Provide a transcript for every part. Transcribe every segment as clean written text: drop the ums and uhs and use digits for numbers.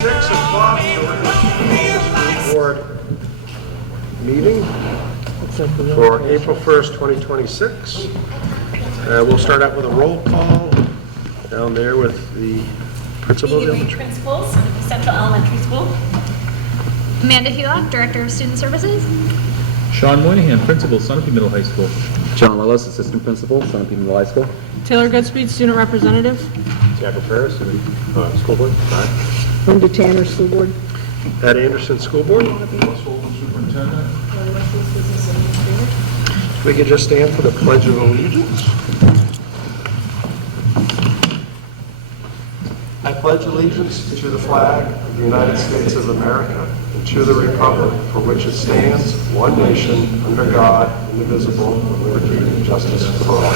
6 o'clock, so we're going to call the school board meeting for April 1st, 2026. We'll start out with a roll call down there with the principal. Megan Reed, Principals, Central Elementary School. Amanda Helock, Director of Student Services. Sean Moynihan, Principal, Sunapee Middle High School. John Lillis, Assistant Principal, Sunapee Middle High School. Taylor Goodspeed, Student Representative. Jacob Ferris, School Board. Linda Tanner, School Board. Ed Anderson, School Board. Superintendent. We can just stand for the Pledge of Allegiance. I pledge allegiance to the flag of the United States of America and to the republic for which it stands, one nation, under God, indivisible, with liberty and justice for all.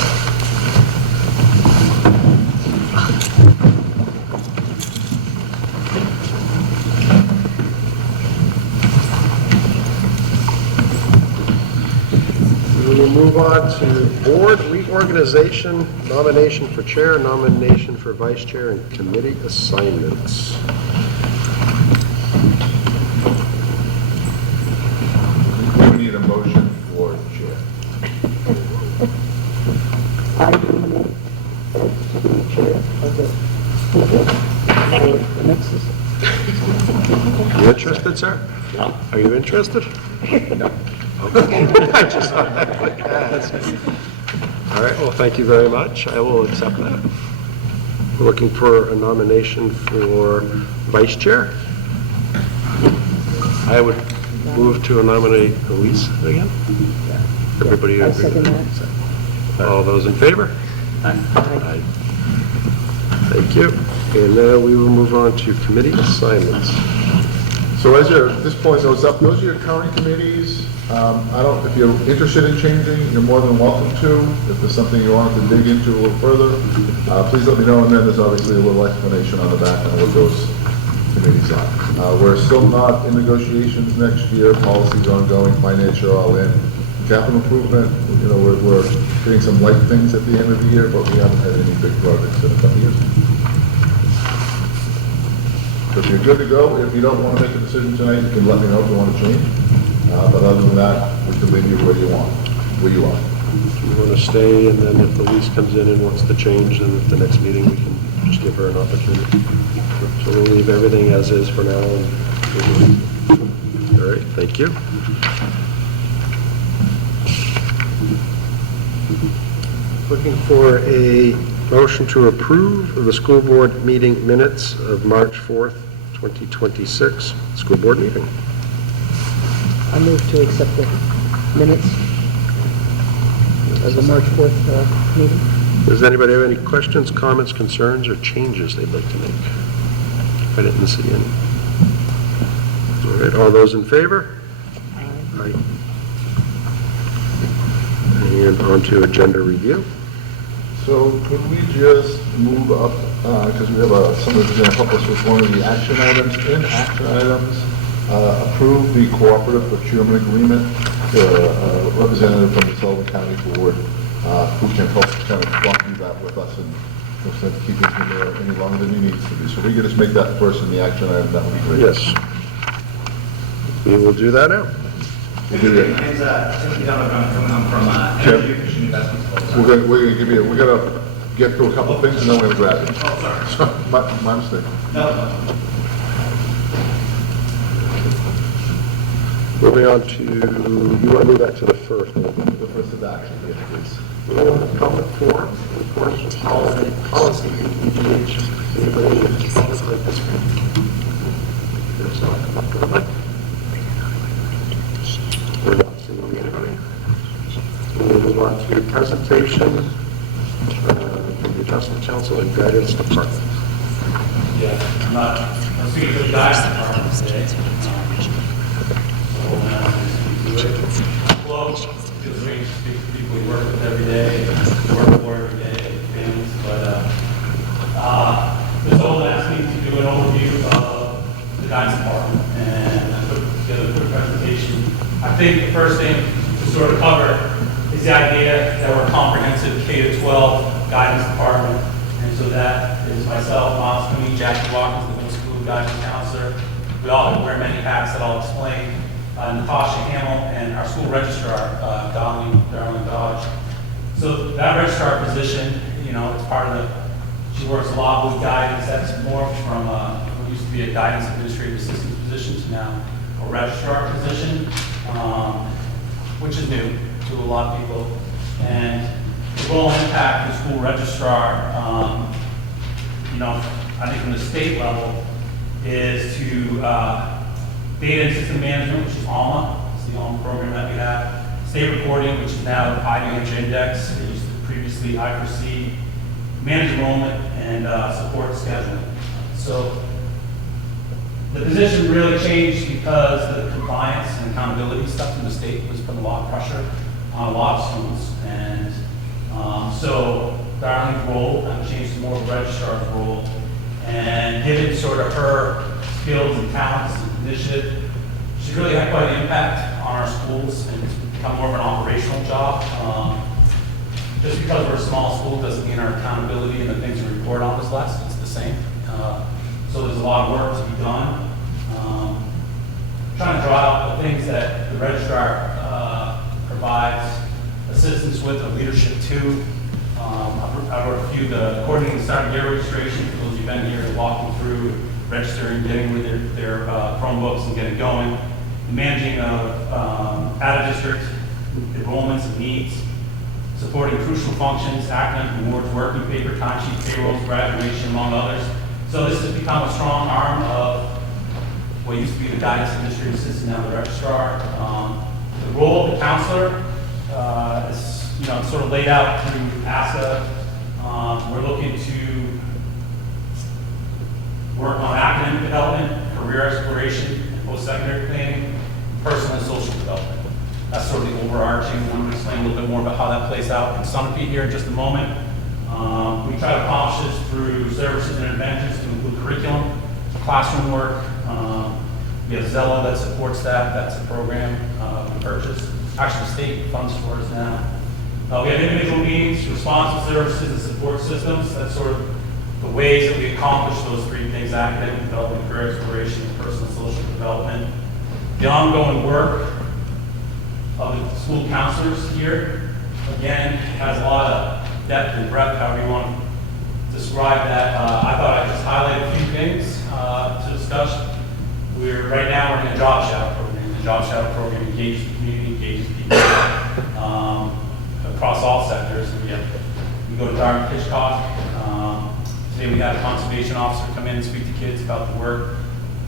We will move on to board reorganization, nomination for chair, nomination for vice chair, and committee assignments. We need a motion for chair. I nominate Ed to be chair of the board. Next is You interested, sir? No. Are you interested? No. Okay. I just thought I'd ask. All right, well, thank you very much. I will accept that. We're looking for a nomination for vice chair. I would move to nominate Elise again. Everybody I agree? second that. All those in favor? Aye. Thank you. And now we will move on to committee assignments. So as you're, at this point, so it's up, those are your current committees. If you're interested in changing, you're more than welcome to. If there's something you want to dig into a little further, please let me know, and then there's obviously a little explanation on the back on what those committees are. We're still not in negotiations next year, policies are ongoing, finance are all in. Capital improvement, you know, we're getting some light things at the end of the year, but we haven't had any big projects in a couple years. So if you're good to go, if you don't want to make a decision tonight, you can let me know if you want to change. But other than that, we can leave you where you are. If you want to stay, and then if Elise comes in and wants to change, then at the next meeting, we can just give her an opportunity. So we'll leave everything as is for now. All right, thank you. Looking for a motion to approve of the school board meeting minutes of March 4th, 2026, school board meeting. I move to accept the minutes of the March 4th meeting. Does anybody have any questions, comments, concerns, or changes they'd like to make? I didn't see any. All right, all those in favor? Aye. And on to agenda review. So could we just move up, because we have somebody's going to help us with one of the action items. In action items, approve the cooperative procurement agreement. A representative from the Sullivan County Board who can help kind of walk through that with us and instead of keeping him there any longer than he needs to be. So we could just make that first in the action item, that would be great. Yes. We will do that now. We'll do that. Timothy Donovan from Energy Efficient Investments. We're gonna give you, we're gonna get through a couple of things and then we're gonna grab it. Oh, sorry. My mistake. No. Moving on to, you want to move that to the first? The first of action, yes, please. Comment for enforcement policy in EGH. Anybody in the public like this? There's not come up to the mic. We're not seeing anybody. We'll move on to presentation from the Adjustment Council and Guidance Department. Yeah, I'm speaking to the guidance department today. Well, feels great to speak to people we work with every day, work for every day, families, but Ms. Olin asked me to do an overview of the guidance department, and I put together a quick presentation. I think the first thing to sort of cover is the idea that we're a comprehensive K-12 guidance department, and so that is myself, Miles Cooney, Jackie Watkins, the middle school new guidance counselor. We all wear many hats that I'll explain. Natasha Hamill and our school registrar, Darlene Dodge. So that registrar position, you know, it's part of the, she works a lot with guidance. That's more from what used to be a guidance administrative assistant position to now a registrar position, which is new to a lot of people. And the role and impact of the school registrar, you know, I think from the state level, is to data and system management, which is ALMA. It's the ALMA program that we have. State reporting, which is now the IDH Index. It used to previously I4C. Manage enrollment and support scheduling. So the position really changed because the compliance and accountability stuff from the state was putting a lot of pressure on a lot of schools. And so Darlene's role changed to more of a registrar's role. And given sort of her skills and talents and initiative, she really had quite an impact on our schools, and it's become more of an operational job. Just because we're a small school doesn't mean our accountability and the things we report on is less. It's the same. So there's a lot of work to be done. Trying to draw out the things that the registrar provides assistance with, or leadership to. I wrote a few, the coordinating the start of year registration, for those who've been here to walk them through, registering, getting with their Chromebooks and getting going. The managing of out-of-district enrollments and needs, supporting crucial functions, academic awards, working paper, timesheet, payrolls, graduation, among others. So this has become a strong arm of what used to be the guidance administrative assistant, now the registrar. The role of the counselor is, you know, sort of laid out through ASCA. We're looking to work on academic development, career exploration, post-secondary planning, personal and social development. That's sort of the overarching. I'm going to explain a little bit more about how that plays out in Sunapee here in just a moment. We try to accomplish this through services and interventions to include curriculum, classroom work. We have Zello that supports that. That's a program we purchased. Actually, the state funds for us now. We have individual meetings, responsive services, and support systems. That's sort of the ways that we accomplish those three things: academic development, career exploration, and personal and social development. The ongoing work of the school counselors here, again, has a lot of depth and breadth, however you want to describe that. I thought I'd just highlight a few things to discuss. Right now we're in a job shadow program. The job shadow program engages the community, engages people across all sectors. We go to Dartmouth Hitchcock. Today we had a conservation officer come in and speak to kids about the work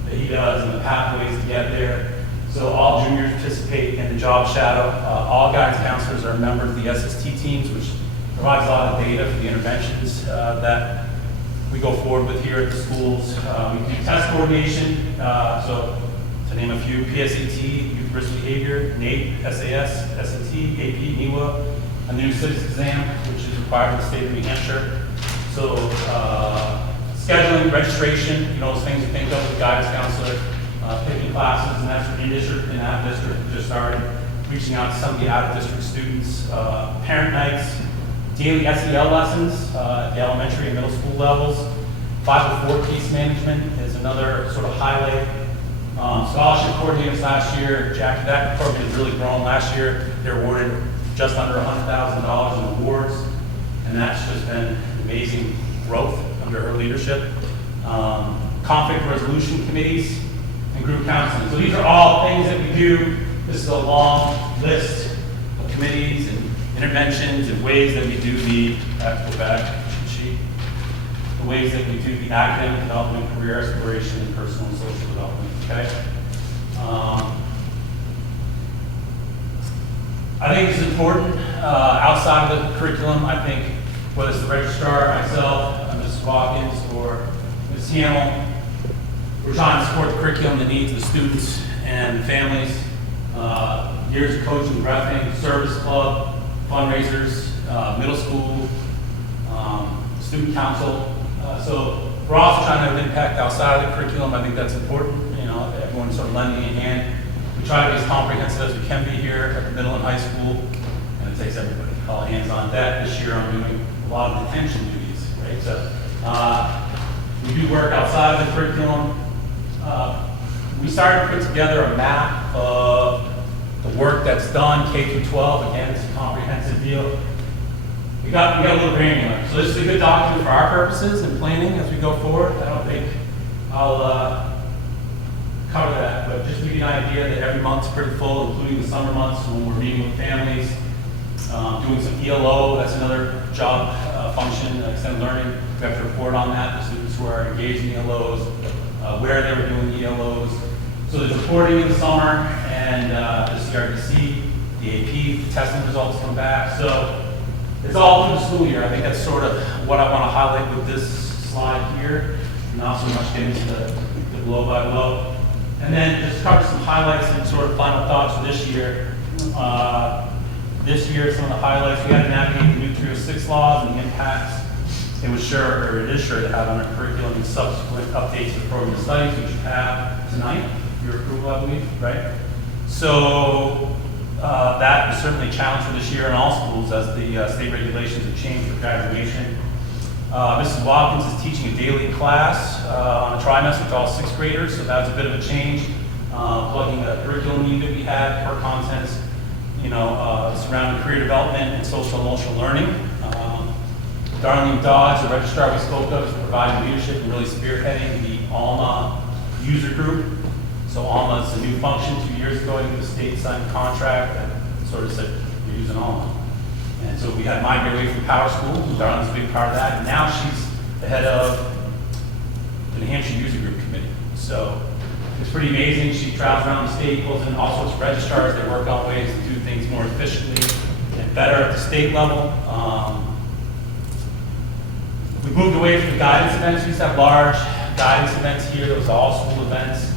that he does and the pathways to get there. So all juniors participate in the job shadow. All guidance counselors are members of the SST teams, which provides a lot of data for the interventions that we go forward with here at the schools. We do test coordination, so to name a few: PSAT, Youth Risk Behavior, NAEP, SAS, SAT, AP, NEWA, a new civics exam, which is required in the state of New Hampshire. So scheduling, registration, you know, those things you think of with guidance counselor, picking classes, and that's for in-district and out-of-district. We just started reaching out to some of the out-of-district students. Parent nights, daily SEL lessons at the elementary and middle school levels. 504 case management is another sort of highlight. Scholarship coordinators last year, Jackie, that program has really grown last year. They're awarded just under $100,000 in awards, and that's just been amazing growth under her leadership. Conflict resolution committees and group counseling. So these are all things that we do. This is a long list of committees and interventions and ways that we do the, go back, sheet, the ways that we do the academic development, career exploration, and personal and social development, okay? I think it's important, outside of the curriculum, I think, whether it's the registrar, myself, Mrs. Watkins, or Ms. Hamill, we're trying to support the curriculum, the needs of the students and the families. Years of coaching, breathing, service club, fundraisers, middle school, student council. So we're also trying to have an impact outside of the curriculum. I think that's important. You know, everyone's sort of lending a hand. We try to be as comprehensive as we can be here at the middle and high school, and it takes everybody. All hands on deck. This year I'm doing a lot of detention duties, right? So we do work outside of the curriculum. we started to put together a map of the work that's done, K through 12. Again, it's a comprehensive deal. We got a little granular. So this is a good document for our purposes and planning as we go forward. I don't think I'll cover that, but just to give you an idea that every month's pretty full, including the summer months when we're meeting with families, doing some ELO, that's another job function, extended learning. We have to report on that, the students who are engaged in ELOs, where they were doing ELOs. So there's reporting in the summer, and the CRDC, the AP, the testing results come back. So it's all through the school year. I think that's sort of what I want to highlight with this slide here, not so much get into the blow by blow. And then just cover some highlights and sort of final thoughts for this year. This year, some of the highlights, we had to navigate the new 306 laws and the impacts it is sure to have on our curriculum and subsequent updates to the program of studies, which you have tonight, your approval, I believe, right? So that is certainly a challenge for this year in all schools as the state regulations have changed for graduation. Mrs. Watkins is teaching a daily class on a trimester to all sixth graders, so that was a bit of a change, plugging the curriculum need that we had, her contents, surrounding career development and social emotional learning. Darlene Dodge, the registrar we spoke of, is providing leadership and really spearheading the ALMA user group. So ALMA is a new function 2 years ago. I think the state signed a contract that sort of said, you're using ALMA. And so we had migrated away from Power School. Darlene's a big part of that. And now she's the head of the New Hampshire User Group Committee. So it's pretty amazing. She travels around the state, pulls in all sorts of registrars. They work on ways to do things more efficiently and better at the state level. We moved away from the guidance events. We used to have large guidance events here. Those are all school events.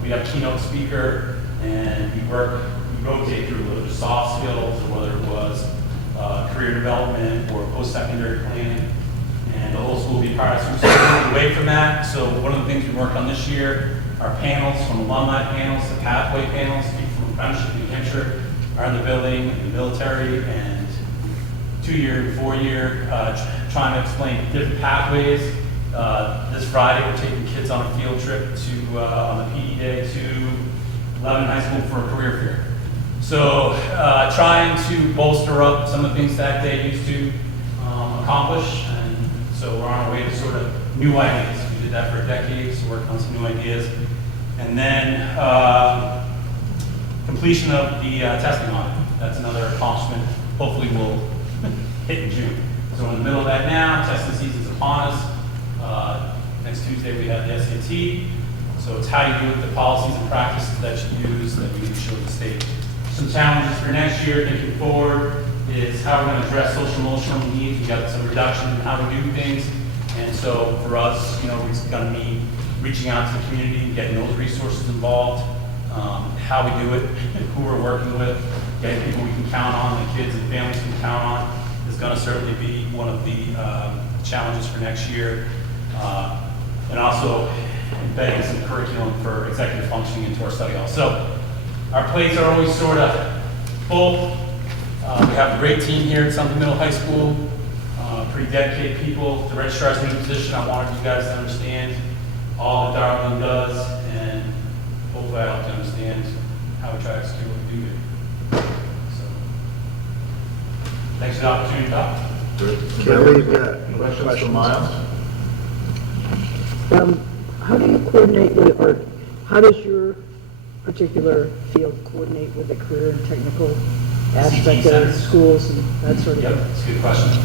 We have a keynote speaker, and we rotate through whether it was soft skills or whether it was career development or post-secondary planning. And the whole school will be part of it. So we moved away from that. So one of the things we worked on this year are panels, from alumni panels to pathway panels. People from Apprenticeship New Hampshire are in the building, in the military, and 2-year and 4-year, trying to explain different pathways. This Friday, we're taking kids on a field trip to, on the PE day to Lebanon High School for a career fair. So trying to bolster up some of the things that they used to accomplish. And so we're on our way to sort of new ideas. We did that for a decade, so working on some new ideas. And then completion of the testing audit. That's another accomplishment. Hopefully we'll hit in June. So we're in the middle of that now. Testing season's upon us. Next Tuesday we have the SAT. So it's how you do it, the policies and practices that you use that we need to show the state. Some challenges for next year, thinking forward, is how we're going to address social emotional needs. We got some reduction in how we do things. And so for us, it's going to mean reaching out to the community, getting those resources involved, how we do it, who we're working with, getting people we can count on, the kids and families can count on, is going to certainly be one of the challenges for next year. And also embedding some curriculum for executive functioning into our study hall. So our plates are always sort of full. We have a great team here at Something Middle High School, pretty dedicated people. The registrar's new position, I wanted you guys to understand all that Darlene does, and hopefully I help you understand how we try to execute what we do here. So, thanks for the opportunity to talk. Kelly, you've got Questions for Miles? How do you coordinate with, or how does your particular field coordinate with the career and technical aspect of centers. schools and that sort of Yep, thing? that's a good question.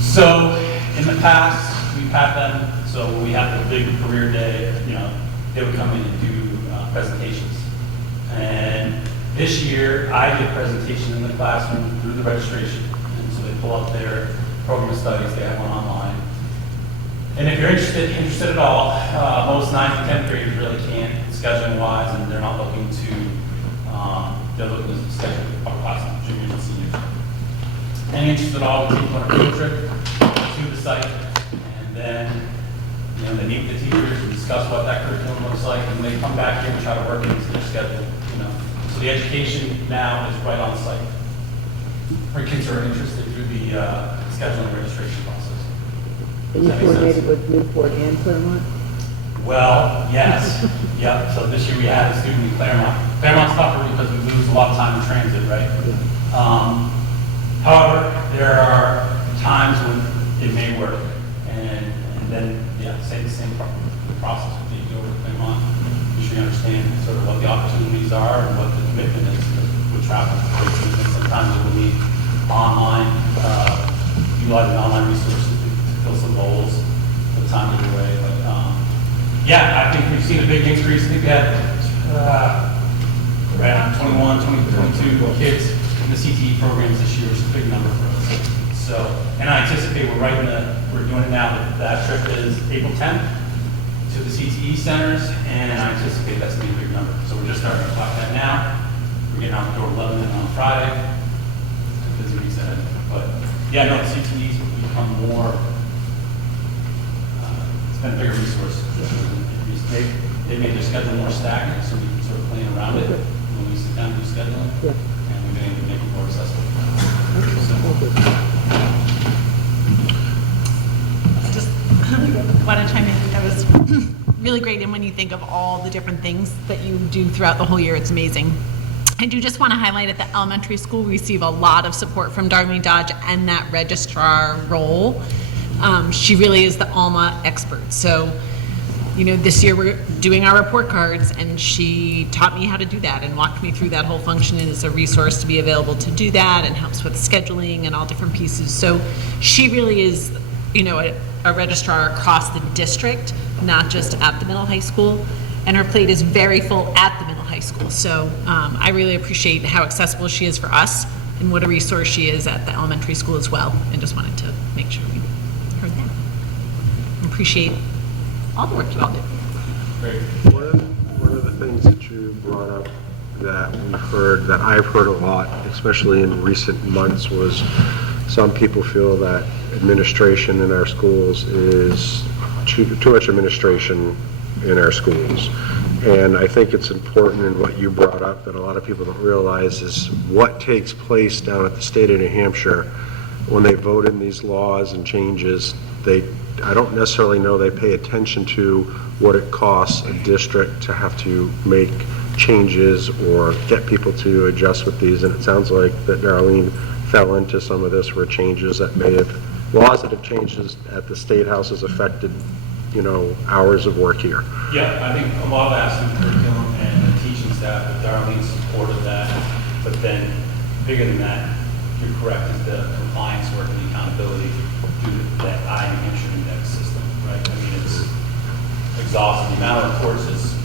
So in the past, we've had them, so when we had the big career day, they would come in and do presentations. And this year, I did a presentation in the classroom through the registration. And so they pull up their program of studies, they have one online. And if you're interested at all, most 9th and 10th graders really can't, scheduling wise, and they're not looking to, they're looking to schedule our class, juniors and seniors. Any interest at all, we take them on a field trip to the site, and then, they meet the teachers and discuss what that curriculum looks like, and they come back here and try to work it into their schedule, So the education now is right on site. Our kids are interested through the scheduling registration process. And you Does that make sense? coordinated with Newport and Claremont? Well, yes, yep, so this year we had a student in Claremont. Claremont's tougher because we lose a lot of time in transit, right? However, there are times when it may work, and then, yeah, say the same process with taking over Claremont. You should understand sort of what the opportunities are and what the commitment is with travel. And sometimes it will need online, utilizing online resources to fill some goals for the time of the way. But, yeah, I think we've seen a big increase. I think we had around 21, 22 kids in the CTE programs this year, which is a big number for us. So, and I anticipate we're doing it now, that trip is April 10th to the CTE centers, and I anticipate that's going to be a big number. So we're just starting to clock that now. We're getting out the door 11 on Friday. Busy week ahead. But yeah, no, the CTEs will become more, it's been a bigger resource. They made their schedule more stagnant, so we can sort of plan around it when we sit down and do scheduling, and we've been able to make it more accessible. I just want to chime in. That was really great. And when you think of all the different things that you do throughout the whole year, it's amazing. I do just want to highlight at the elementary school, we receive a lot of support from Darlene Dodge and that registrar role. She really is the Alma expert. So, you know, this year we're doing our report cards, and she taught me how to do that and walked me through that whole function, and is a resource to be available to do that, and helps with scheduling and all different pieces. So she really is, you know, a registrar across the district, not just at the middle high school, and her plate is very full at the middle high school. So I really appreciate how accessible she is for us, and what a resource she is at the elementary school as well, and just wanted to make sure we heard that. Appreciate all the work you all do. Great. One of the things that you brought up that I've heard a lot, especially in recent months, was some people feel that administration in our schools is too much administration in our schools. And I think it's important in what you brought up that a lot of people don't realize is what takes place down at the state of New Hampshire when they vote in these laws and changes. I don't necessarily know they pay attention to what it costs a district to have to make changes or get people to adjust with these. And it sounds like that Darlene fell into some of this where changes that may have, laws that have changes at the State House has affected, you know, hours of work here. Yeah, I think a lot of that's in curriculum and the teaching staff, but Darlene's support of that. But then, bigger than that, you're correct, is the compliance work and the accountability due to that New Hampshire index system, right? I mean, it's exhausting. The amount of reports is,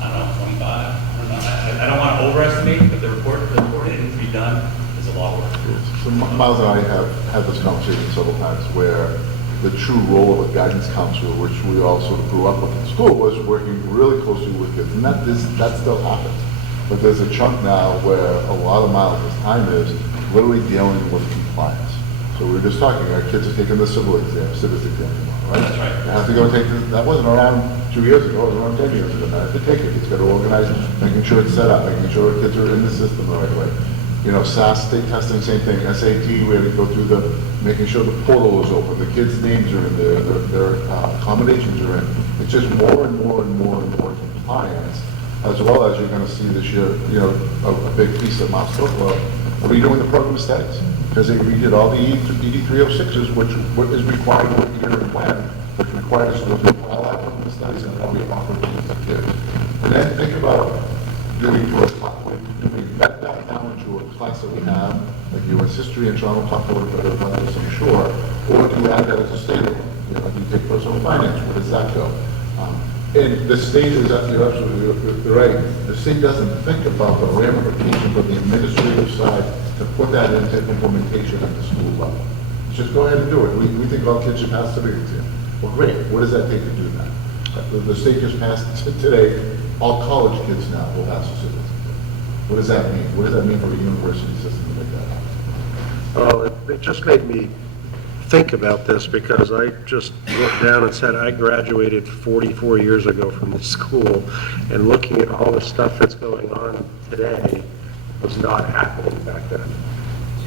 I don't know, 25. I don't know. I don't want to overestimate, but the report that needs to be done is a lot of work. So Miles and I have had this conversation several times where the true role of a guidance counselor, which we all sort of grew up with in school, was working really closely with kids. And that still happens. But there's a chunk now where a lot of Miles' time is literally dealing with compliance. So we were just talking, our kids are taking the civics exam tomorrow, right? That's right. They have to go take that wasn't around 2 years ago, it was around 10 years ago. They have to take it. It's got to organize, making sure it's set up, making sure the kids are in the system the right way. You know, SAS, state testing, same thing. SAT, we had to go through making sure the portal is open, the kids' names are in there, their accommodations are in. It's just more and more and more and more compliance, as well as you're going to see this year, you know, a big piece of Mount spoke about. What are you doing in the program of studies? Because they redid all the ED306s, what is required what year and when, which requires us to look at all that program of studies and how we offer to the kids. And then think about doing for a class, do we vet that down into a class that we have, like U.S. history and Sean will talk a little bit about this, I'm sure, or do you add that as a standalone? You know, do you take personal finance, where does that go? And the state is, you're absolutely right, the state doesn't think about the ramifications of the administrative side to put that into implementation at the school level. Just go ahead and do it. We think all kids should pass civics exam. Well, great. What does that take to do that? The state just passed today, all college kids now will pass the civics exam. What does that mean? What does that mean for a university system to make that happen? Well, it just made me think about this because I just looked down and said I graduated 44 years ago from the school, and looking at all the stuff that's going on today was not happening back then.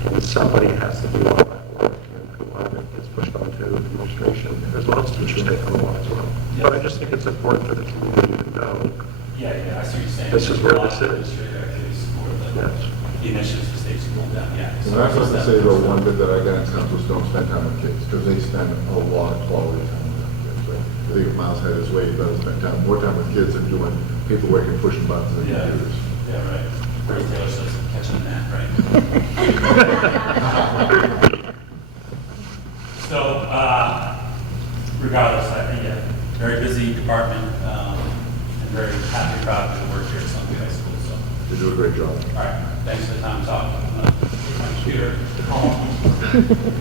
And somebody has to do all that work, and a lot of it gets pushed onto administration as well as teachers take on the law as well. But I just think it's important for the community to know. Yeah, I see what you're saying. This is where A lot this of is. administrative activities support Yes. the initiatives the state's pulled down, yeah. And I have to say though, one bit that I got in council is don't spend time with kids, because they spend a lot of quality time with kids, right? I think if Miles had his way, he'd better spend more time with kids than doing paperwork and pushing buttons and Yeah. computers. Yeah, right. Whereas Taylor says, catching that, right? So, regardless, I think, yeah, very busy department, and very happy, proud to work here at Sunday High School, so. They do a great job. All right, thanks for the time talking. I'm gonna take my computer home.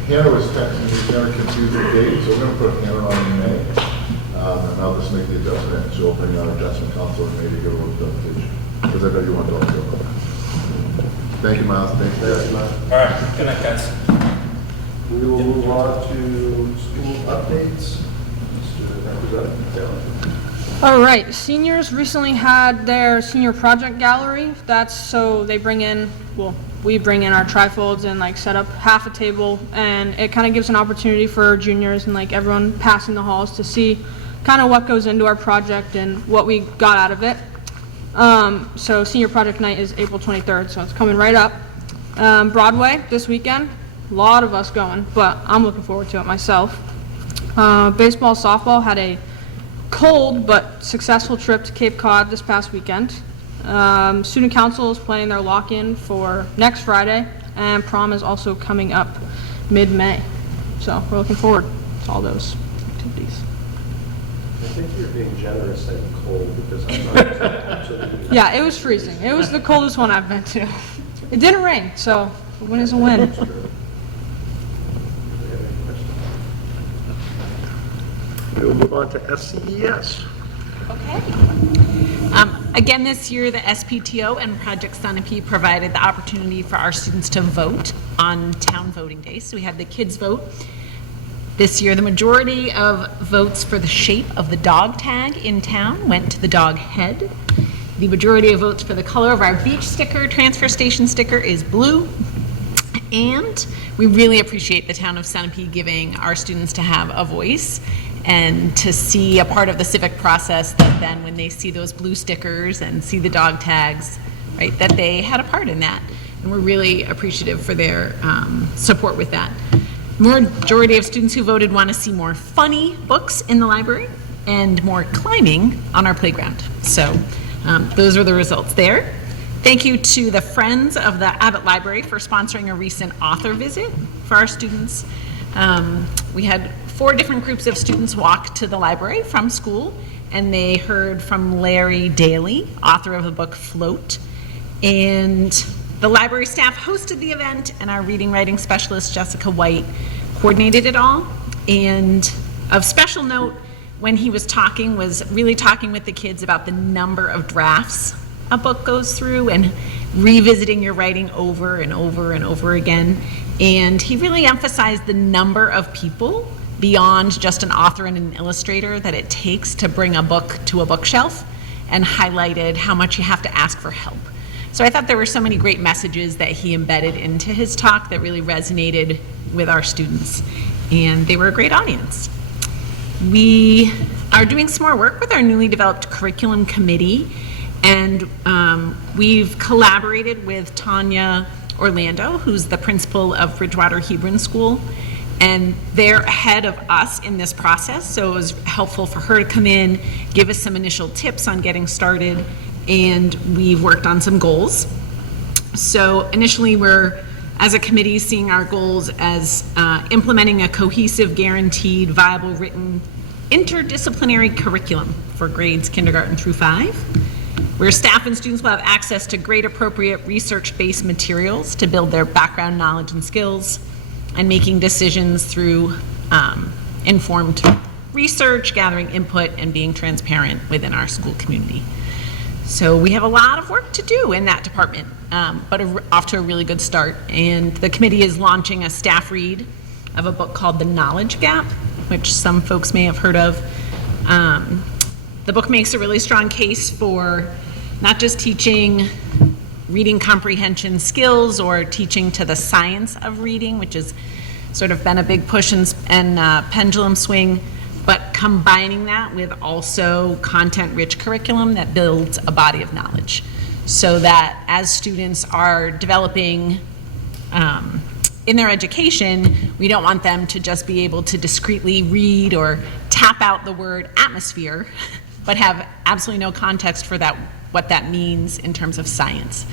Hannah was texting me, Hannah confused the date, so we're gonna put Hannah on in May. And I'll just make the adjustment, so opening our adjustment council in May to go with the application, because I know you want to talk about that. Thank you, Miles, thank you, guys. All right, good night, guys. We will move on to school updates. Mr. Representative Taylor. All right, seniors recently had their senior project gallery. That's so they bring in, well, we bring in our trifolds and like set up half a table, and it kind of gives an opportunity for juniors and like everyone passing the halls to see kind of what goes into our project and what we got out of it. So senior project night is April 23rd, so it's coming right up. Broadway this weekend, a lot of us going, but I'm looking forward to it myself. Baseball, softball had a cold but successful trip to Cape Cod this past weekend. Student council is playing their lock-in for next Friday, and prom is also coming up mid-May. So we're looking forward to all those activities. I think you're being generous saying cold because I'm not absolutely. Yeah, it was freezing. It was the coldest one I've been to. It didn't rain, so a win is a win. We will move on to SCES. Okay. Again, this year, the SPTO and Project Sunapee provided the opportunity for our students to vote on town voting day. So we had the kids vote. This year, the majority of votes for the shape of the dog tag in town went to the dog head. The majority of votes for the color of our beach sticker, transfer station sticker, is blue. And we really appreciate the town of Sunapee giving our students to have a voice and to see a part of the civic process, that then when they see those blue stickers and see the dog tags, right, that they had a part in that. And we're really appreciative for their support with that. Majority of students who voted want to see more funny books in the library and more climbing on our playground. So those are the results there. Thank you to the Friends of the Abbott Library for sponsoring a recent author visit for our students. We had 4 different groups of students walk to the library from school, and they heard from Larry Daly, author of the book Float. And the library staff hosted the event, and our reading writing specialist, Jessica White, coordinated it all. And of special note, when he was talking, was really talking with the kids about the number of drafts a book goes through and revisiting your writing over and over and over again. And he really emphasized the number of people beyond just an author and an illustrator that it takes to bring a book to a bookshelf, and highlighted how much you have to ask for help. So I thought there were so many great messages that he embedded into his talk that really resonated with our students, and they were a great audience. We are doing some more work with our newly developed curriculum committee, and we've collaborated with Tanya Orlando, who's the principal of Bridgewater Hebron School, and they're ahead of us in this process, so it was helpful for her to come in, give us some initial tips on getting started, and we've worked on some goals. So initially, we're, as a committee, seeing our goals as implementing a cohesive, guaranteed, viable, written, interdisciplinary curriculum for grades kindergarten through 5, where staff and students will have access to grade appropriate research-based materials to build their background knowledge and skills, and making decisions through informed research, gathering input, and being transparent within our school community. So we have a lot of work to do in that department, but off to a really good start. And the committee is launching a staff read of a book called The Knowledge Gap, which some folks may have heard of. The book makes a really strong case for not just teaching reading comprehension skills or teaching to the science of reading, which has sort of been a big push and pendulum swing, but combining that with also content-rich curriculum that builds a body of knowledge, so that as students are developing in their education, we don't want them to just be able to discreetly read or tap out the word atmosphere, but have absolutely no context for that, what that means in terms of science.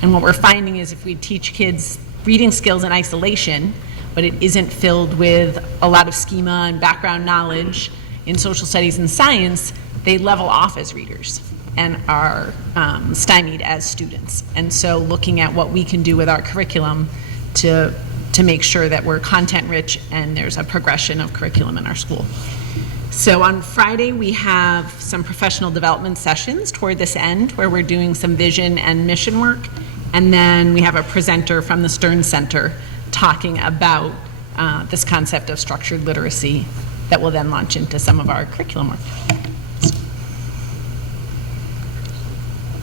And what we're finding is if we teach kids reading skills in isolation, but it isn't filled with a lot of schema and background knowledge in social studies and science, they level off as readers and are stymied as students. And so looking at what we can do with our curriculum to make sure that we're content rich and there's a progression of curriculum in our school. So on Friday, we have some professional development sessions toward this end where we're doing some vision and mission work. And then we have a presenter from the Stern Center talking about this concept of structured literacy that will then launch into some of our curriculum work.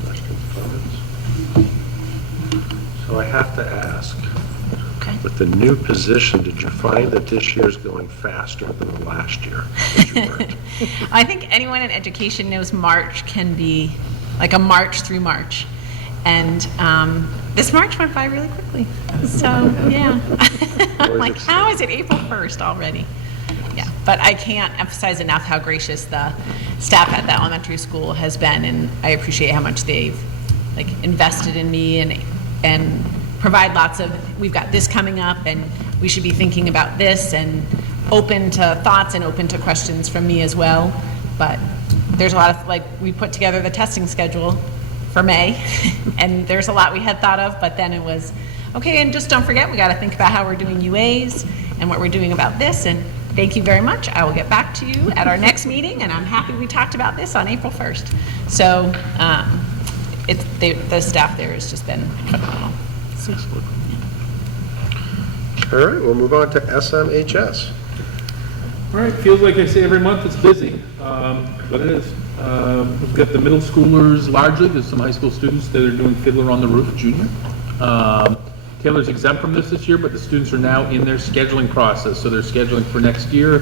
Questions, comments? So I have to ask, Okay. with the new position, did you find that this year's going faster than last year? That you worked? I think anyone in education knows March can be like a March through March. And this March went by really quickly. So, yeah. I'm like, how is it April 1st already? Yeah, but I can't emphasize enough how gracious the staff at the elementary school has been, and I appreciate how much they've like invested in me and provide lots of, we've got this coming up and we should be thinking about this, and open to thoughts and open to questions from me as well. But there's a lot of, like, we put together the testing schedule for May and there's a lot we had thought of, but then it was, okay, and just don't forget, we got to think about how we're doing UAs and what we're doing about this, and thank you very much. I will get back to you at our next meeting, and I'm happy we talked about this on April 1st. So the staff there has just been phenomenal. Excellent. All right, we'll move on to SMHS. All right, feels like I say every month it's busy, but it is. We've got the middle schoolers largely, there's some high school students that are doing Fiddler on the Roof Junior. Taylor's exempt from this year, but the students are now in their scheduling process, so they're scheduling for next year.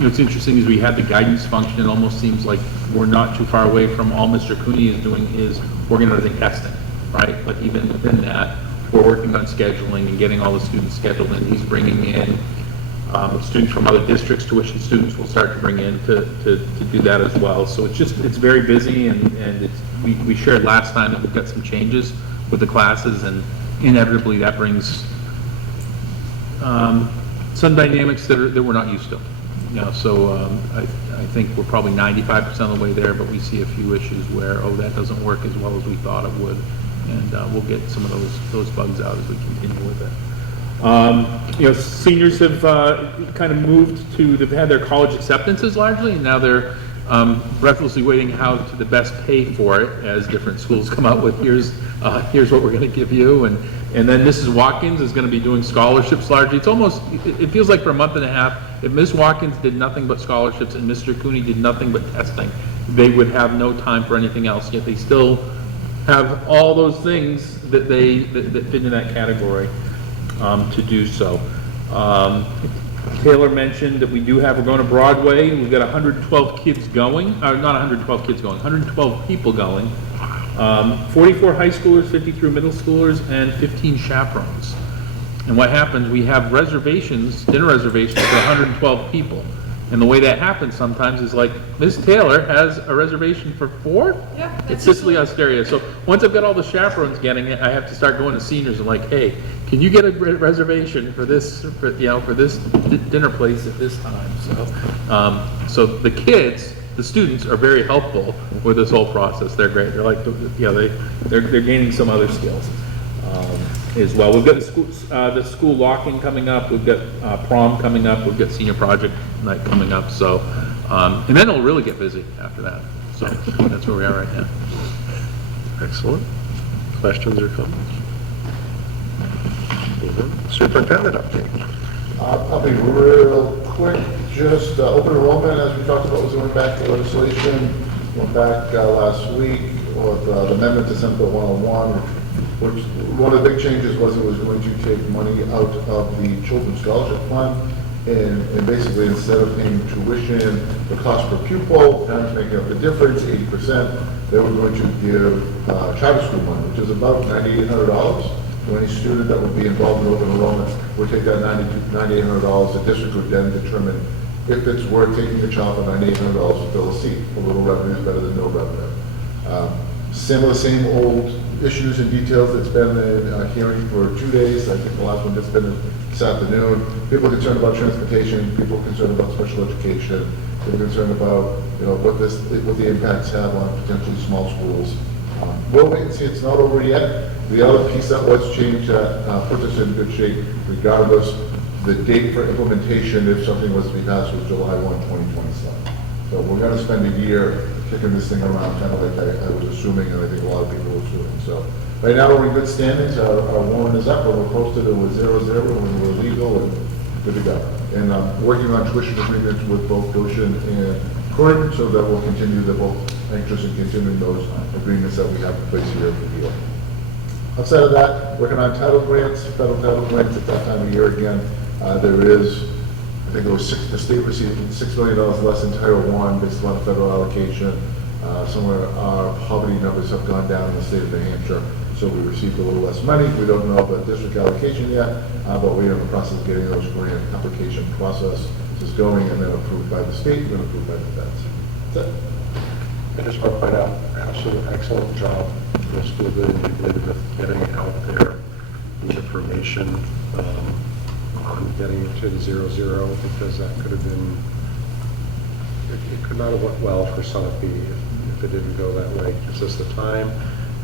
What's interesting is we had the guidance function. It almost seems like we're not too far away from all Mr. Cooney is doing is organizing testing, right? But even within that, we're working on scheduling and getting all the students scheduled in. He's bringing in students from other districts, tuition students will start to bring in to do that as well. So it's very busy, and we shared last time that we've got some changes with the classes, and inevitably that brings some dynamics that we're not used to. So I think we're probably 95% of the way there, but we see a few issues where, that doesn't work as well as we thought it would, and we'll get some of those bugs out as we continue with it. Seniors have kind of moved to, they've had their college acceptances largely, and now they're breathlessly waiting how to the best pay for it as different schools come out with, here's what we're going to give you, and then Mrs. Watkins is going to be doing scholarships largely. It's almost, it feels like for a month and a half, if Ms. Watkins did nothing but scholarships and Mr. Cooney did nothing but testing, they would have no time for anything else, yet they still have all those things that fit in that category to do so. Taylor mentioned that we're going to Broadway. We've got 112 kids going, not 112 kids going, 112 people going. 44 high schoolers, 53 middle schoolers, and 15 chaperones. And what happens, we have reservations, dinner reservations for 112 people. And the way that happens sometimes is like, Ms. Taylor has a reservation for 4? Yeah. It's Sicily Osteria. So once I've got all the chaperones getting it, I have to start going to seniors and like, hey, can you get a reservation for this, for this dinner place at this time? So the kids, the students are very helpful with this whole process. They're great. They're like, they're gaining some other skills as well. We've got the school locking coming up. We've got prom coming up. We've got senior project night coming up. So, and then it'll really get busy after that. So that's where we are right now. Excellent. Questions or comments? Superintendent update. I'll be real quick. Just open enrollment, as we talked about, was going back to legislation. Went back last week with the amendment to Senate Bill 101, which one of the big changes was it was going to take money out of the Children's Scholarship Fund And basically, instead of paying tuition, the cost per pupil, parents making up the difference, 80%, they were going to give charter school money, which is about $9,800 to any student that would be involved in open enrollment. We'll take that $9,800, the district would then determine if it's worth taking the child for $9,800 to fill a seat. A little revenue is better than no revenue. Same old issues and details that's been in hearing for 2 days. I think the last one just been this afternoon. People are concerned about transportation, people are concerned about special education, people are concerned about, what the impacts have on potentially small schools. We'll wait and see, it's not over yet. The other piece that was changed that puts us in good shape regardless, the date for implementation, if something was to be passed, was July 1, 2027. So we're gonna spend a year kicking this thing around, kind of like I was assuming, and I think a lot of people were assuming. So right now, we're in good standings, our warrant is up, and we're posted, it was 0-0, and we're legal and good to go. And I'm working on tuition agreements with both Goshen and Croydon, so that we'll continue, they're both anxious in continuing those agreements that we have in place here at the deal. Outside of that, working on title grants, federal title grants at that time of year again. There is, I think it was the state received $6 million less in Title I based on federal allocation. Some of our poverty numbers have gone down in the state of New Hampshire, so we received a little less money. We don't know about district allocation yet, but we are in the process of getting those grant application process is going and then approved by the state and then approved by the feds. That's it. I just want to point out, absolute excellent job the school building did with getting out there the information on getting to the 0-0, because that could have been, it could not have went well for Sunapee if it didn't go that way. It's just the time,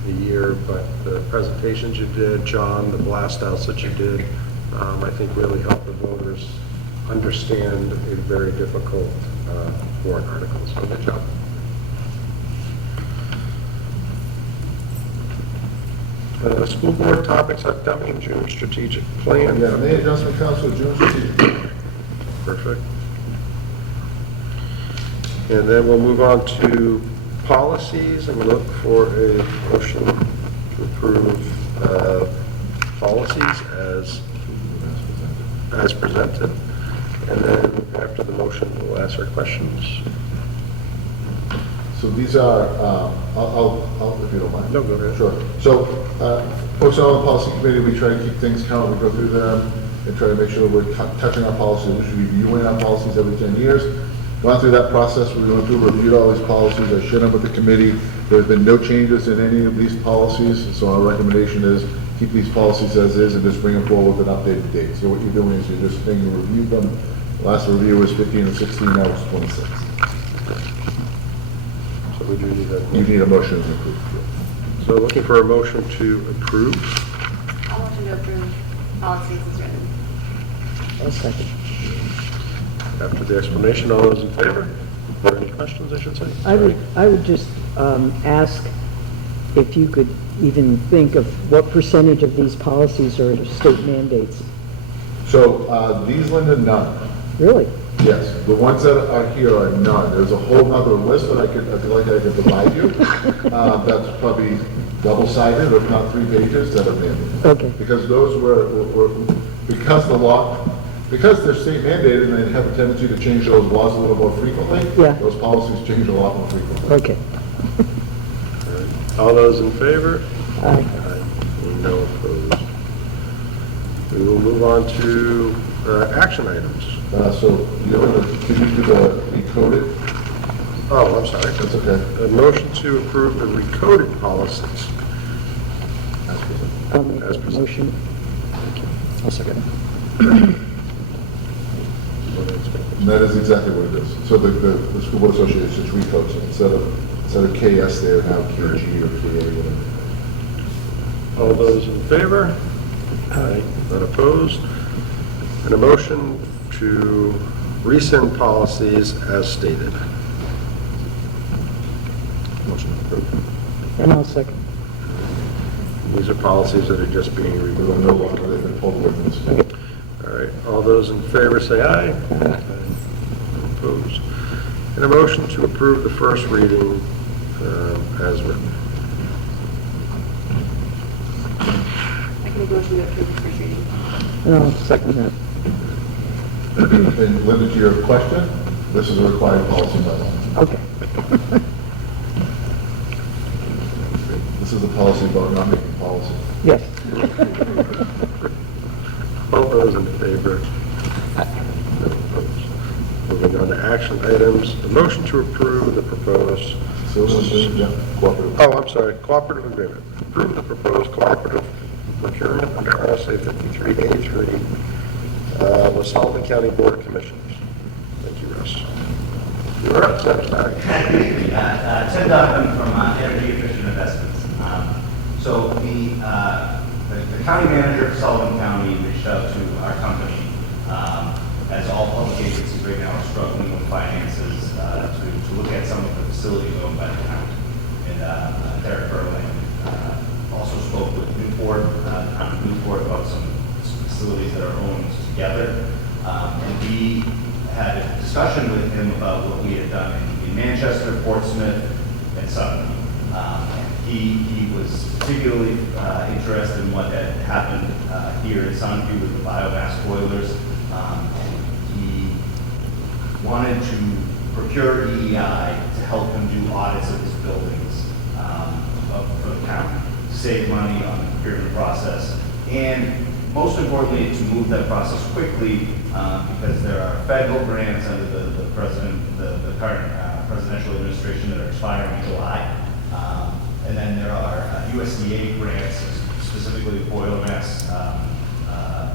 the year, but the presentations you did, John, the blast outs that you did, I think really helped the voters understand a very difficult warrant article. So good job. School board topics upcoming, June strategic plan. Yeah, May Adjustment Council, June strategic plan. Perfect. And then we'll move on to policies and look for a motion to approve policies as presented. And then after the motion, we'll ask our questions. So these are, I'll, if you don't mind. No, go ahead. Sure. So, folks on the policy committee, we try to keep things count, we go through them and try to make sure we're touching our policies, we should be reviewing our policies every 10 years. Gone through that process, we're going through, reviewed all these policies, I shared them with the committee. There's been no changes in any of these policies, so our recommendation is keep these policies as is and just bring them forward with an updated date. So what you're doing is you're just saying you reviewed them. Last review was 15 and 16, now it's 26. So we do need a You need a motion to approve. So looking for a motion to approve. I'll motion to approve policies as written. I'll second. After the explanation, all those in favor? Or any questions, I should say? I would just ask if you could even think of what percentage of these policies are state mandates. So these, Linda, none. Really? Yes, the ones that are here are none. There's a whole nother list that I feel like I could provide you. That's probably double-sided, if not 3 pages, that are mandated. Okay. Because those were because they're state mandated and they have a tendency to change those laws a little more frequently. Yeah. Those policies change a lot more frequently. Okay. All those in favor? Aye. No opposed. We will move on to action items. So can you do the recoded? Oh, I'm sorry. That's okay. A motion to approve the recoded policies. I'll make As a presented. motion. I'll second. And that is exactly what it is. So the School Board Association just recodes it. Instead of KS there, now KG or KA, whatever. All those in favor? Aye. None opposed? And a motion to rescind policies as stated. Motion approved. And I'll second. These are policies that are just being They're removed. no longer, they've been pulled away from the state. All right, all those in favor say aye. Aye. Opposed. And a motion to approve the first reading as written. I can make a motion to approve the first reading. And I'll second that. And Linda, to your question, this is a required policy by law. Okay. This is a policy about not making policy. Yes. All those in favor? Moving on to action items, the motion to approve the proposed, Yeah, cooperative. oh, I'm sorry, cooperative agreement. Approve the proposed cooperative procurement under RSA 53A3 with Sullivan County Board of Commissioners. Thank you, Russ. You're up, Secretary. Tim Donovan from Energy Efficient Investments. So the county manager of Sullivan County reached out to our company, as all public agencies right now are struggling with finances, to look at some of the facilities owned by the county. And Derek Berlin also spoke with Newport, Newport about some facilities that are owned together. And we had a discussion with him about what we had done in Manchester, Portsmouth, and Sutton. And he was particularly interested in what had happened here in Sunapee with the biomass boilers. And he wanted to procure EEI to help him do audits of his buildings for the county, to save money on the procurement process, and most importantly, to move that process quickly because there are federal grants under the current presidential administration that are expiring in July. And then there are USDA grants, specifically the boiler mass a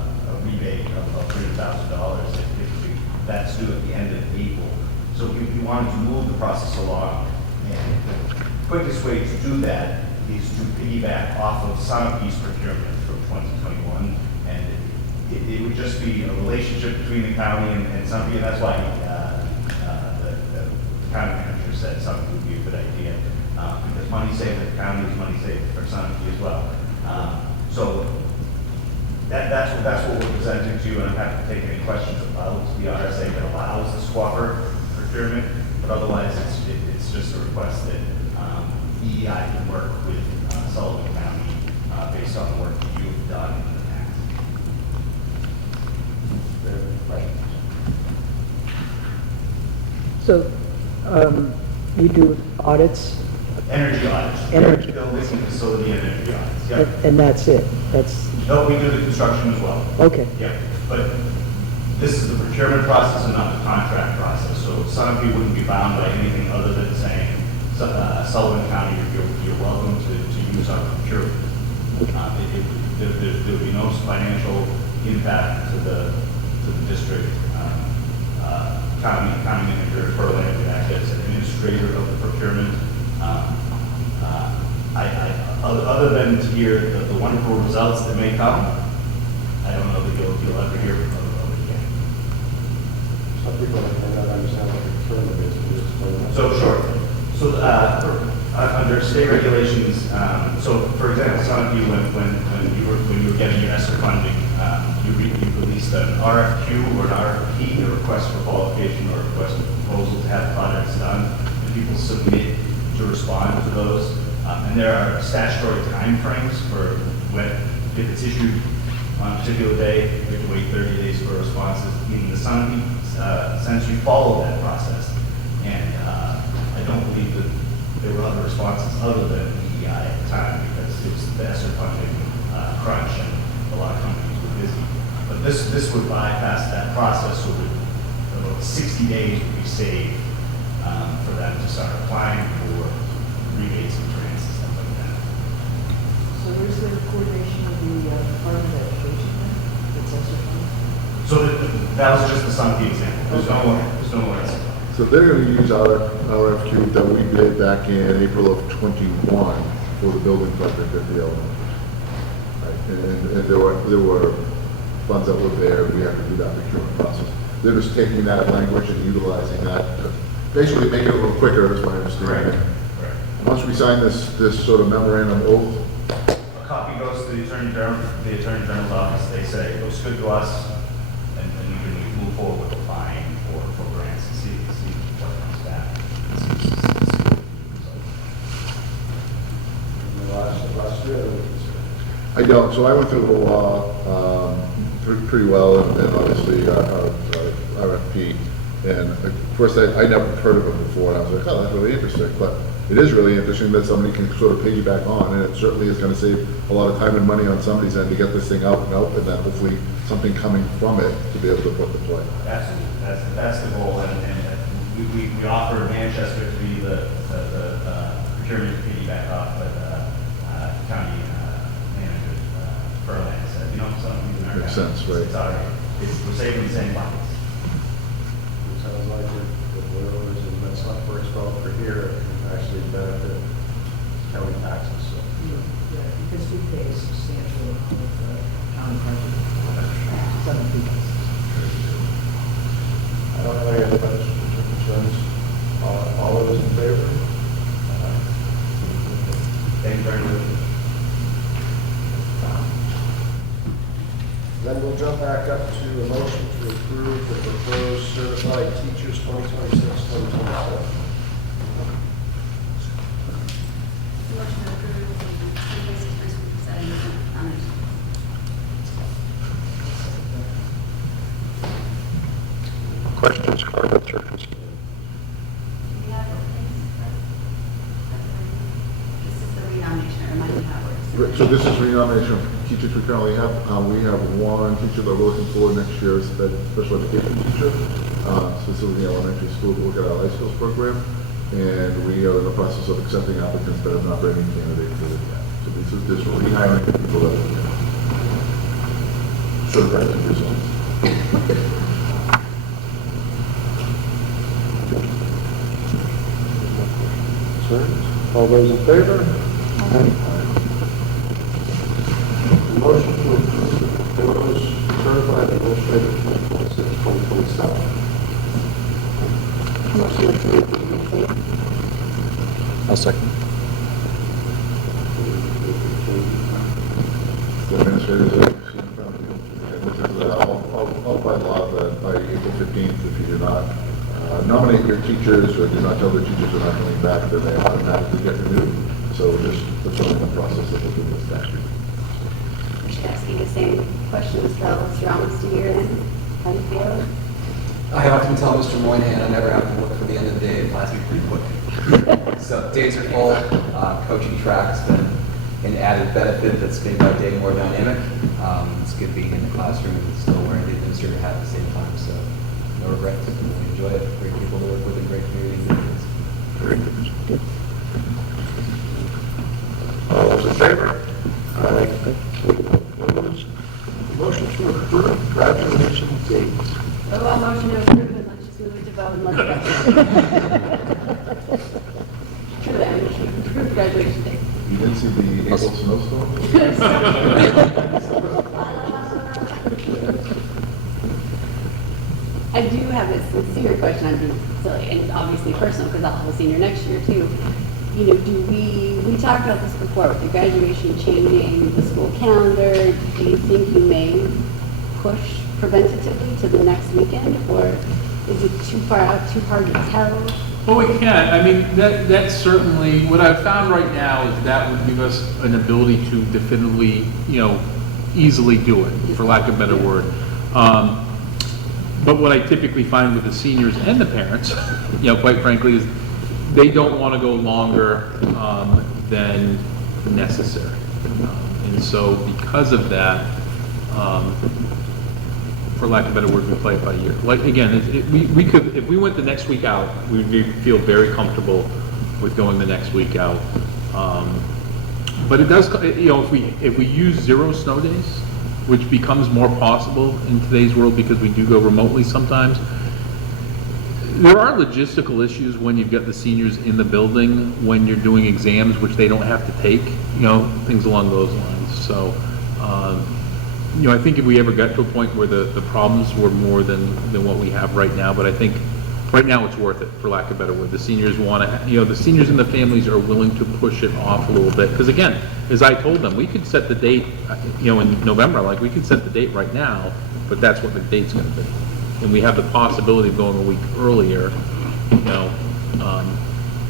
rebate of $300,000 if that's due at the end of April. So we wanted to move the process along, and the quickest way to do that is to piggyback off of Sunapee's procurement from 2021, and it would just be a relationship between the county and Sunapee, and that's why the county manager said Sunapee would be a good idea, because money saved at the county is money saved for Sunapee as well. So that's what we're presenting to you, and I'm happy to take any questions about the RSA that allows this cooperative procurement, but otherwise it's just a request that EEI can work with Sullivan County based on the work that you've done in the past. So, you do audits, Energy audits. Energy. Buildings and facility and energy audits. Yep. and that's it? That's, No, we do the construction as well. okay. Yeah, but this is the procurement process and not the contract process. So Sunapee wouldn't be bound by anything other than saying, Sullivan County, you're welcome to use our procurement. There would be no financial impact to the district. County manager Berlin would act as administrator of the procurement. Other than to hear the wonderful results that may come, I don't know that you'll ever hear of it again. Some people may not understand what the procurement is. Can you explain that? So, sure. So, under state regulations, so for example, Sunapee, when you were getting your ESSER funding, you released an RFQ or an RFP, a request for qualification or a request for proposal to have projects done, and people submit to respond to those. And there are statutory timeframes for when, if it's issued on a particular day, you have to wait 30 days for responses. In the Sunapee sense, you follow that process. And I don't believe that there were other responses other than EEI at the time, because it was the ESSER funding crunch and a lot of companies were busy. But this would bypass that process, so that about 60 days would be saved for them to start applying for rebates and grants and stuff like that. So where's the coordination of the Department of Education then? That's also fun. So that was just the Sunapee example. There's no more ESSER. So they're going to use our RFQ that we did back in April of '21 for the building project at the elementary. Right? And there were funds that were there, we had to do that procurement process. They're just taking that language and utilizing that to basically make it a little quicker, is my understanding. Right. Once we sign this sort of memorandum oath, A copy goes to the Attorney General's office. They say, it looks good to us, and we can move forward with applying for grants and see what comes back. Last year, I don't, so I went through the law pretty well, and obviously RFP. And of course, I never heard of it before, and I was like, oh, that's really interesting. But it is really interesting that somebody can sort of piggyback on, and it certainly is going to save a lot of time and money on somebody's end to get this thing out and out, and then hopefully something coming from it to be able to put the play. Absolutely, that's the goal, and we offer Manchester to be the procurement piggyback off, but county managers, Berlin said, you know, something in our Makes county, sense, right. It's all right. We're saving the same bodies. It sounds like the boilers and that stuff works well for here, it can actually benefit county taxes, so. Yeah, because we pay a substantial amount of the county budget, 7 people. I don't have any other questions or concerns. All those in favor? Thank you very much. Then we'll jump back up to a motion to approve the proposed certified teachers 2026-2027. Motion to approve the 2026 on Questions, comments, or concerns? We have openings, this is the renomination, remind me how it works. So this is renomination of teachers we currently have. We have one teacher that we're looking for next year, is a special education teacher, specifically elementary school, to look at our high schools program. And we are in the process of accepting applicants that have not been any candidates for it yet. So this is just rehiring people that are certified teachers. Concerns? All those in favor? Motion to approve the proposed certified administrative 2026-2027. I'll second. The administrators are in front of you. And this is all by law that by April 15th, if you do not nominate your teachers or do not tell the teachers they're not coming back, then they automatically get renewed. So we're just in the process of looking at this statute. I should ask you the same question, Mr. Ellis, you're almost a year in, how do you feel? I often tell Mr. Moynihan I never have to look for the end of the day. It flies me pretty quick. So days are full. Coaching track's been an added benefit that's made my day more dynamic. It's good being in the classroom and still wearing the administrator hat at the same time. So no regrets. Really enjoy it. Great people to work with and great community engagement. Very good. All those in favor? Aye. Opposed? Motion to approve graduation dates. Oh, I'll motion to approve and let's just move it to vote and let's go. True that, motion to approve graduation date. You didn't see the April snowstorm? I do have a sincere question, I'm being silly, and it's obviously personal because I'll have a senior next year too. You know, we talked about this before, with the graduation changing the school calendar, do you think you may push preventatively to the next weekend, or is it too far out, too hard to tell? Well, we can. I mean, that's certainly, what I've found right now is that would give us an ability to definitively, easily do it, for lack of a better word. But what I typically find with the seniors and the parents, quite frankly, is they don't want to go longer than necessary. And so because of that, for lack of a better word, we play it by ear. Like, again, we could, if we went the next week out, we'd feel very comfortable with going the next week out. But it does, if we use 0 snow days, which becomes more possible in today's world because we do go remotely sometimes, there are logistical issues when you've got the seniors in the building, when you're doing exams, which they don't have to take, things along those lines. So, I think if we ever got to a point where the problems were more than what we have right now, but I think right now it's worth it, for lack of a better word. The seniors want to, the seniors and the families are willing to push it off a little bit. Because again, as I told them, we could set the date, in November, like we could set the date right now, but that's what the date's going to be. And we have the possibility of going a week earlier,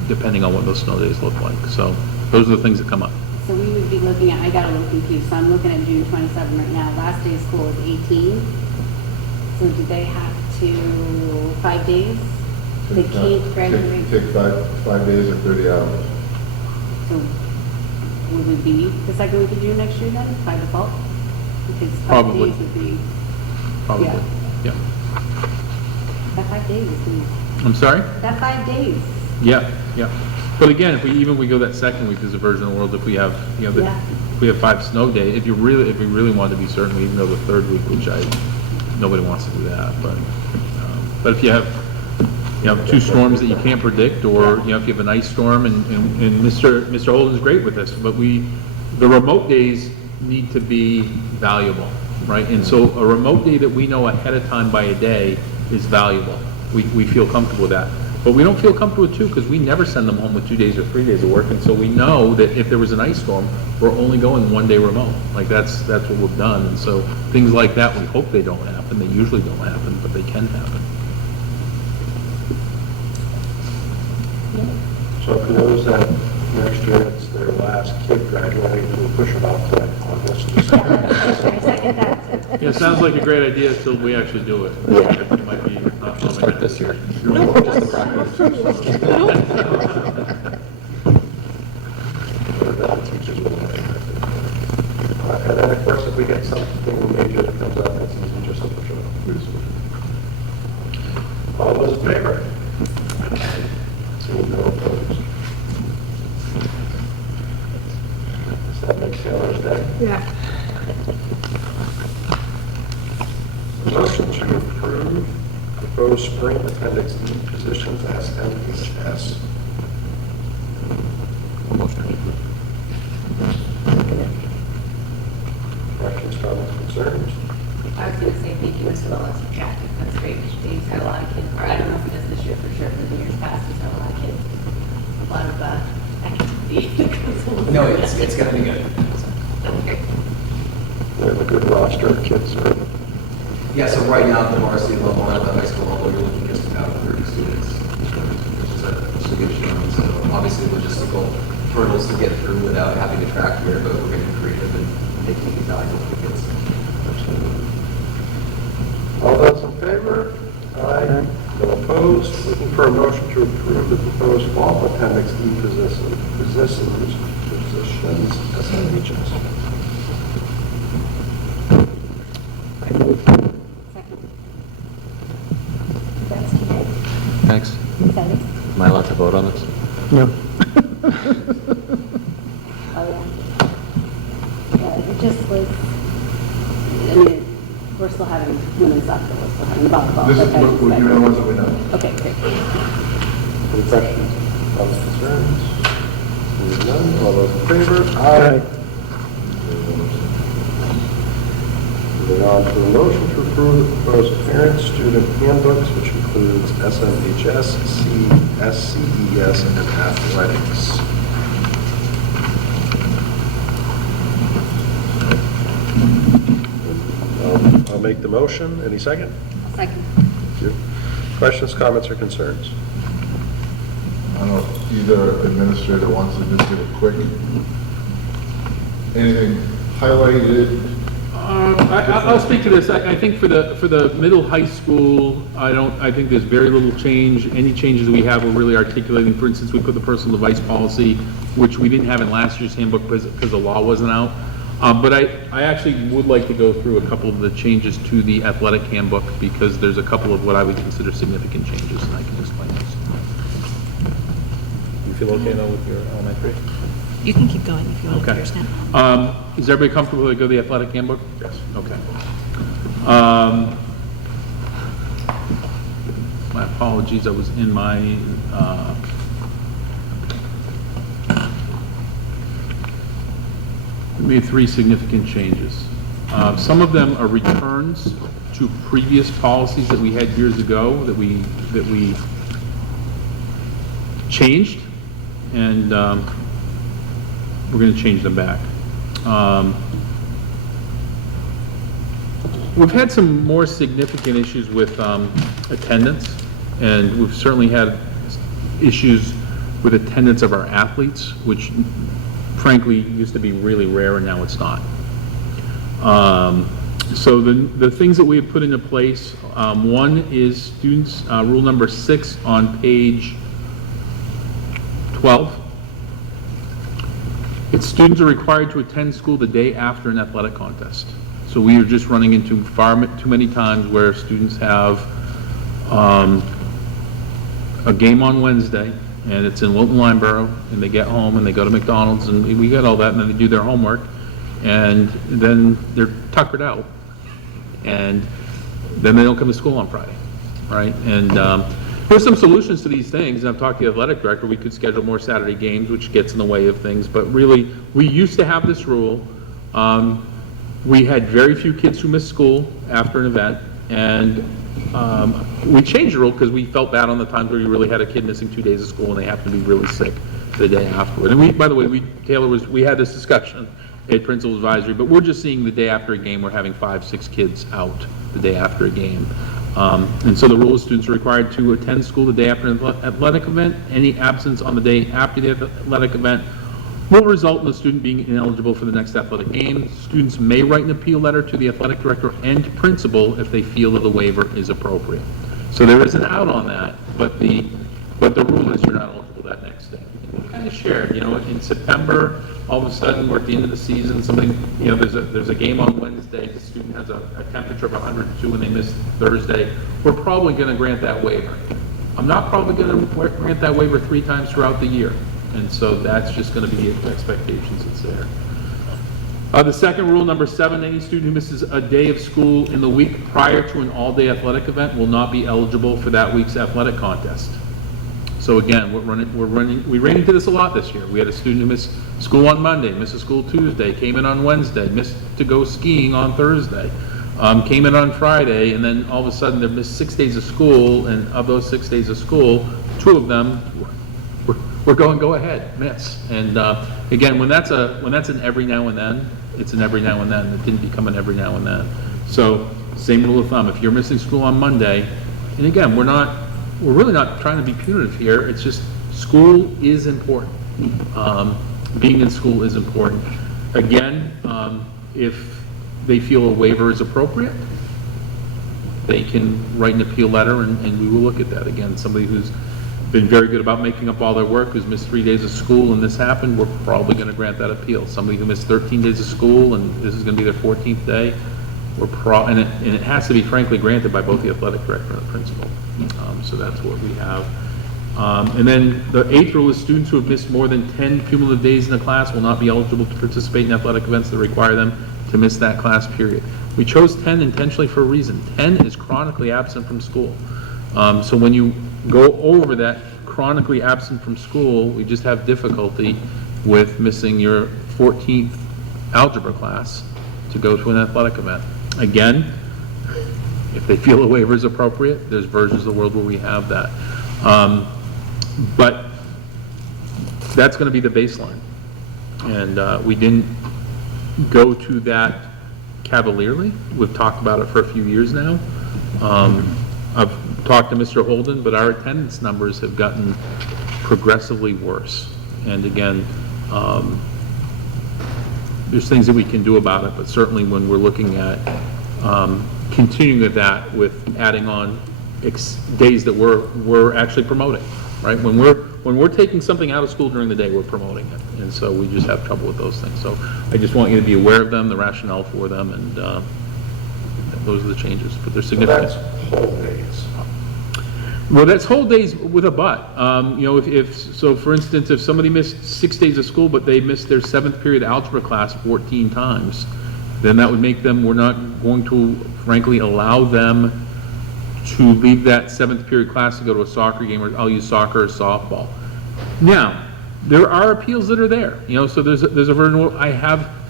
depending on what those snow days look like. So those are the things that come up. So we would would be looking at, I got a little confused, so I'm looking at June 27 right now. Last day of school is 18. So do they have to, 5 days? They can't graduate? Take 5 days or 30 hours. So would it be the second week of June next year then, by default? Because 5 Probably. days would be, Probably, Yeah. yeah. that 5 days is, I'm sorry? that 5 days. Yeah, yeah. But again, if we, even we go that second week, there's a version of the world, if we have, you know, Yeah. if we have 5 snow days, if we really want to be certain, we even go the third week, which nobody wants to do that, but if you have, 2 storms that you can't predict, or, if you have an ice storm, and Mr. Holden's great with this, but the remote days need to be valuable, right? And so a remote day that we know ahead of time by a day is valuable. We feel comfortable with that. But we don't feel comfortable with 2, because we never send them home with 2 days or 3 days of work, and so we know that if there was an ice storm, we're only going 1 day remote. Like, that's what we've done, and so things like that, we hope they don't happen. They usually don't happen, but they can happen. So for those that next year it's their last kid graduating, we'll push them out to August. I second that. Yeah, it sounds like a great idea until we actually do it. It might be not Just start this year. And then, of course, if we get something major that comes up, it's easy just to push it up. All those in favor? So no opposed. Does that make Sailor's Day? Yeah. Motion to approve proposed spring appendix D positions as MHS. Questions, comments, concerns? I was going to say thank you, Mr. Willis, for tracking. That's great. Dave's had a lot of kids, or I don't know if he does this year for sure, but in years past, he's had a lot of kids. A lot of activity that goes along. No, it's gonna be good. Okay. We have a good roster of kids. Yeah, so right now, at the varsity level, at the high school level, you're looking just about 30 students, which is a good showing. So obviously logistical hurdles to get through without having to track here, but we're getting creative and making it valuable for kids. All those in favor? Aye. No opposed? Looking for a motion to approve the proposed fall appendix D positions, SMHS. I move. Second. That's today. Thanks. Second. Am I allowed to vote on this? No. Oh, yeah. Yeah, it just was, I mean, we're still having women's soccer, we're still having volleyball. This is, okay, we're doing the ones that we know. Okay, great. Any questions, comments, concerns? Seeing none, all those in favor? Aye. Moving on to a motion to approve the proposed parent-student handbooks, which includes SMHS, CES, and athletics. I'll make the motion. Any second? Second. Thank you. Questions, comments, or concerns? I don't know, either administrator wants to just give a quick, anything highlighted? I'll speak to this. I think for the middle high school, I think there's very little change. Any changes we have, we're really articulating. For instance, we put the personal device policy, which we didn't have in last year's handbook because the law wasn't out. But I actually would like to go through a couple of the changes to the athletic handbook because there's a couple of what I would consider significant changes, and I can explain those. You feel okay though with your elementary? You can keep going if you want to Okay. understand. Is everybody comfortable to go to the athletic handbook? Yes. Okay. My apologies, I was in my, we made 3 significant changes. Some of them are returns to previous policies that we had years ago that we changed, and we're going to change them back. We've had some more significant issues with attendance, and we've certainly had issues with attendance of our athletes, which frankly used to be really rare and now it's not. So the things that we have put into place, one is students, rule number 6 on page 12. It's students are required to attend school the day after an athletic contest. So we are just running into far too many times where students have a game on Wednesday, and it's in Wilton Lineborough, and they get home and they go to McDonald's, and we get all that, and then they do their homework, and then they're tuckered out, and then they don't come to school on Friday, right? And there's some solutions to these things, and I've talked to the athletic director. We could schedule more Saturday games, which gets in the way of things, but really, we used to have this rule. We had very few kids who missed school after an event, and we changed the rule because we felt bad on the times where you really had a kid missing 2 days of school and they happened to be really sick the day afterward. And we, by the way, we had this discussion at principal advisory, but we're just seeing the day after a game, we're having 5-6 kids out the day after a game. And so the rule is students are required to attend school the day after an athletic event. Any absence on the day after the athletic event will result in the student being ineligible for the next athletic game. Students may write an appeal letter to the athletic director and principal if they feel that the waiver is appropriate. So there is an out on that, but the rule is you're not eligible that next day. We kind of shared, in September, all of a sudden we're at the end of the season, there's a game on Wednesday, the student has a temperature of 102 and they miss Thursday. We're probably going to grant that waiver. I'm not probably going to grant that waiver 3 times throughout the year. And so that's just going to be the expectations that's there. The second rule, number 7, any student who misses a day of school in the week prior to an all-day athletic event will not be eligible for that week's athletic contest. So again, we ran into this a lot this year. We had a student who missed school on Monday, missed school Tuesday, came in on Wednesday, missed to go skiing on Thursday, came in on Friday, and then all of a sudden they missed 6 days of school, and of those 6 days of school, 2 of them we're going go ahead, miss. And again, when that's an every now and then, it's an every now and then. It didn't become an every now and then. So same rule of thumb. If you're missing school on Monday, and again, we're really not trying to be punitive here. It's just school is important. Being in school is important. Again, if they feel a waiver is appropriate, they can write an appeal letter, and we will look at that. Again, somebody who's been very good about making up all their work, who's missed 3 days of school and this happened, we're probably going to grant that appeal. Somebody who missed 13 days of school and this is going to be their 14th day, and it has to be frankly granted by both the athletic director and the principal. So that's what we have. And then the 8th rule is students who have missed more than 10 cumulative days in a class will not be eligible to participate in athletic events that require them to miss that class period. We chose 10 intentionally for a reason. 10 is chronically absent from school. So when you go over that chronically absent from school, we just have difficulty with missing your 14th algebra class to go to an athletic event. Again, if they feel a waiver is appropriate, there's versions of the world where we have that. But that's going to be the baseline. And we didn't go to that cavalierly. We've talked about it for a few years now. I've talked to Mr. Holden, but our attendance numbers have gotten progressively worse. And again, there's things that we can do about it, but certainly when we're looking at continuing with that, with adding on days that we're actually promoting, right? When we're taking something out of school during the day, we're promoting it, and so we just have trouble with those things. So I just want you to be aware of them, the rationale for them, and those are the changes, but they're significant. So that's whole days. Well, that's whole days with a but. So for instance, if somebody missed 6 days of school, but they missed their 7th period algebra class 14 times, then that would make them, we're not going to frankly allow them to leave that 7th period class to go to a soccer game, or I'll use soccer or softball. Now, there are appeals that are there, so there's a version.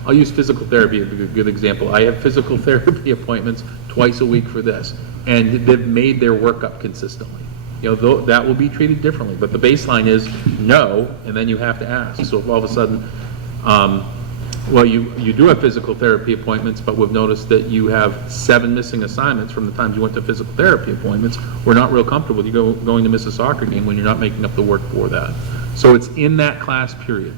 I'll use physical therapy as a good example. I have physical therapy appointments twice a week for this, and they've made their workup consistently. That will be treated differently, but the baseline is no, and then you have to ask. So if all of a sudden, you do have physical therapy appointments, but we've noticed that you have 7 missing assignments from the times you went to physical therapy appointments, we're not real comfortable with you going to miss a soccer game when you're not making up the work for that. So it's in that class period.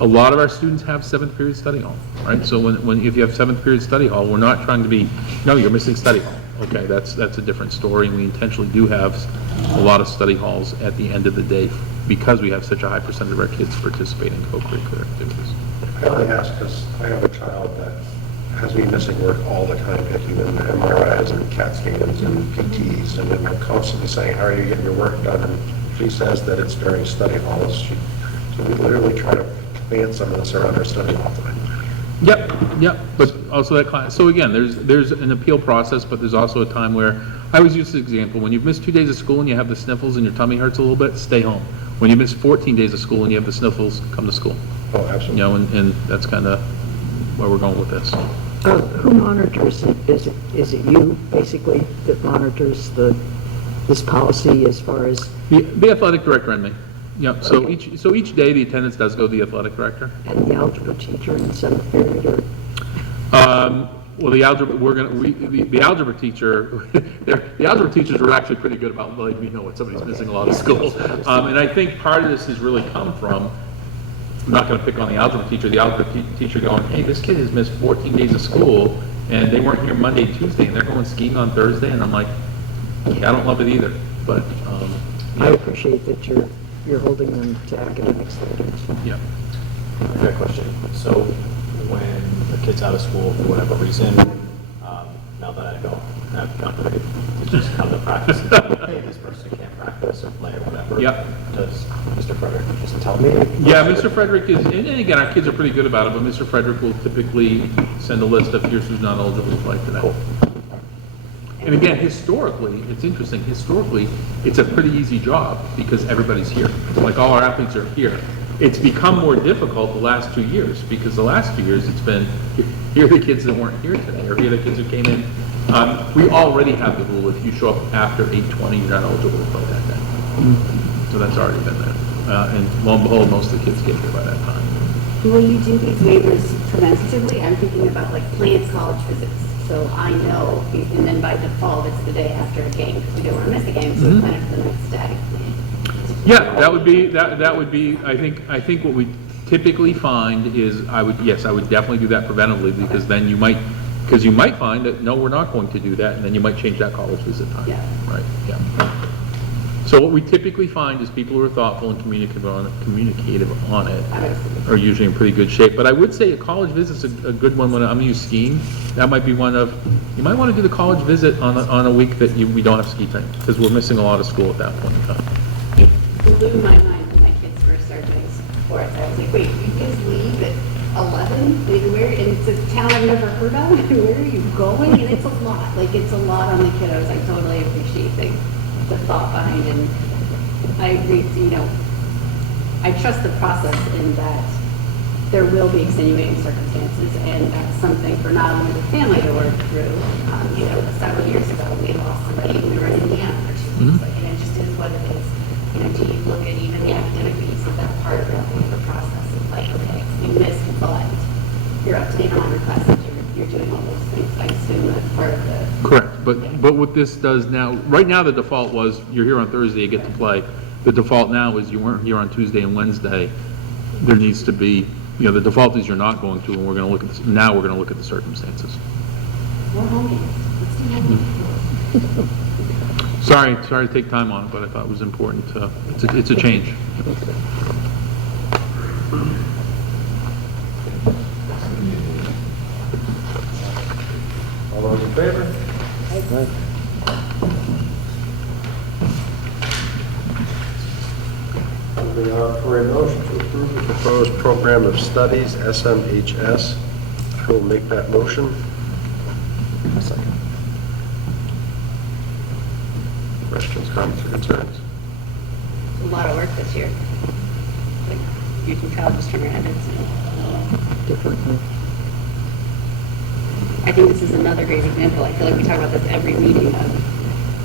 a lot of our students have seventh period study hall, right? So if you have seventh period study hall, we're not trying to be, no, you're missing study hall. Okay, that's a different story, and we intentionally do have a lot of study halls at the end of the day because we have such a high percentage of our kids participate in co-curricular activities. I only ask because I have a child that has me missing work all the time, taking them to MRIs and CAT scans and PTs, and then I'm constantly saying, how are you getting your work done? And she says that it's during study halls. So we literally try to plan some of this around our study hall time. Yep, but also that class, so again, there's an appeal process, but there's also a time where, I always use this example, when you've missed 2 days of school and you have the sniffles and your tummy hurts a little bit, stay home. When you miss 14 days of school and you have the sniffles, come to school. Oh, absolutely. You know, and that's kind of where we're going with this. Who monitors it? Is it you, basically, that monitors this policy as far as? The athletic director and me. Yep, so each day the attendance does go to the athletic director. And the algebra teacher in seventh period, or? Well, the algebra, the algebra teacher, the algebra teachers were actually pretty good about letting me know when somebody's missing a lot of school. And I think part of this has really come from, I'm not going to pick on the algebra teacher going, hey, this kid has missed 14 days of school, and they weren't here Monday, Tuesday, and they're going skiing on Thursday, and I'm like, yeah, I don't love it either, but. I appreciate that you're holding them to academic standards. Yeah. I've got a question. So when a kid's out of school for whatever reason, now that I don't have company to just come to practice and tell me, hey, this person can't practice or play or whatever, does Mr. Frederick just tell me? Yeah, Mr. Frederick is, and again, our kids are pretty good about it, but Mr. Frederick will typically send a list of here's who's not eligible to play today. Cool. And again, historically, it's interesting, historically, it's a pretty easy job because everybody's here. Like all our athletes are here. It's become more difficult the last 2 years because the last 2 years it's been, here are the kids that weren't here today, or here are the kids who came in. We already have the rule, if you show up after 8:20, you're not eligible to play that day. So that's already been there. And lo and behold, most of the kids get here by that time. Will you do these waivers preventatively? I'm thinking about like planned college visits. So I know, and then by default, it's the day after a game, because we don't want to miss a game, so we plan it for the next day. Yeah, that would be, I think what we typically find is, I would definitely do that preventively, because then you might find that, no, we're not going to do that, and then you might change that college visit time. Yeah. Right, yeah. So what we typically find is people who are thoughtful and communicative on it are usually in pretty good shape. But I would say a college visit's a good one when I'm going to use skiing. That might be one of, you might want to do the college visit on a week that we don't have ski time, because we're missing a lot of school at that point in time. It blew my mind when my kids first started doing sports. I was like, wait, you guys leave at 11? And it's a town I've never heard of? Where are you going? And it's a lot. Like, it's a lot on the kiddos. I totally appreciate the thought behind it. And I agree, I trust the process in that there will be extenuating circumstances, and that's something for not only the family to work through. Several years ago, we lost somebody when we were in Indiana for 2 weeks, and it just is what it is. Do you look at even the academic piece of that part of the process? It's like, okay, you missed, but you're up to date on your classes, you're doing all those things. I assume that's part of the... Correct, but what this does now, right now the default was, you're here on Thursday, you get to play. The default now is you weren't here on Tuesday and Wednesday. There needs to be, the default is you're not going to, and we're going to look at this, now we're going to look at the circumstances. More home games. Let's do home games. Sorry to take time on it, but I thought it was important to, it's a change. All those in favor? Moving on for a motion to approve the proposed program of studies, SMHS. I will make that motion. Second. Questions, comments, or concerns? A lot of work this year. Like, you can tell just from your head, it's Differently. I think this is another great example. I feel like we talk about this every meeting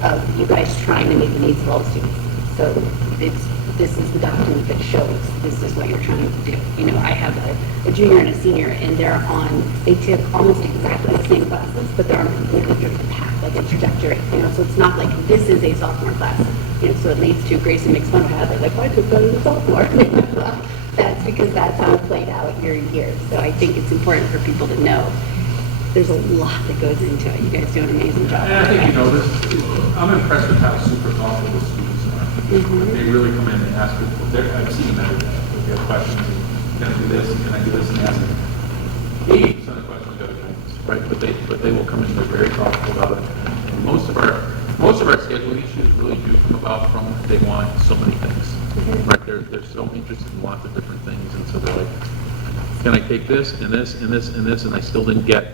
of you guys trying to meet the needs of all the students. So this is the document that shows this is what you're trying to do. I have a junior and a senior, and they took almost exactly the same classes, but they're on a completely different path, like a trajectory. So it's not like this is a sophomore class. So it leads to Gracie makes fun of Heather, like, I took that as a sophomore. That's because that's how it played out year to year. So I think it's important for people to know there's a lot that goes into it. You guys do an amazing job. And I think, you know, I'm impressed with how super thoughtful the students are. They really come in and ask, I've seen them every day. They have questions, can I do this, can I do this, and they ask me. 80% of the questions go to parents, right? But they will come in, they're very thoughtful about it. And most of our scheduling issues really do come about from they want so many things, right? They're so interested in lots of different things, and so they're like, can I take this, and this, and this, and this, and I still didn't get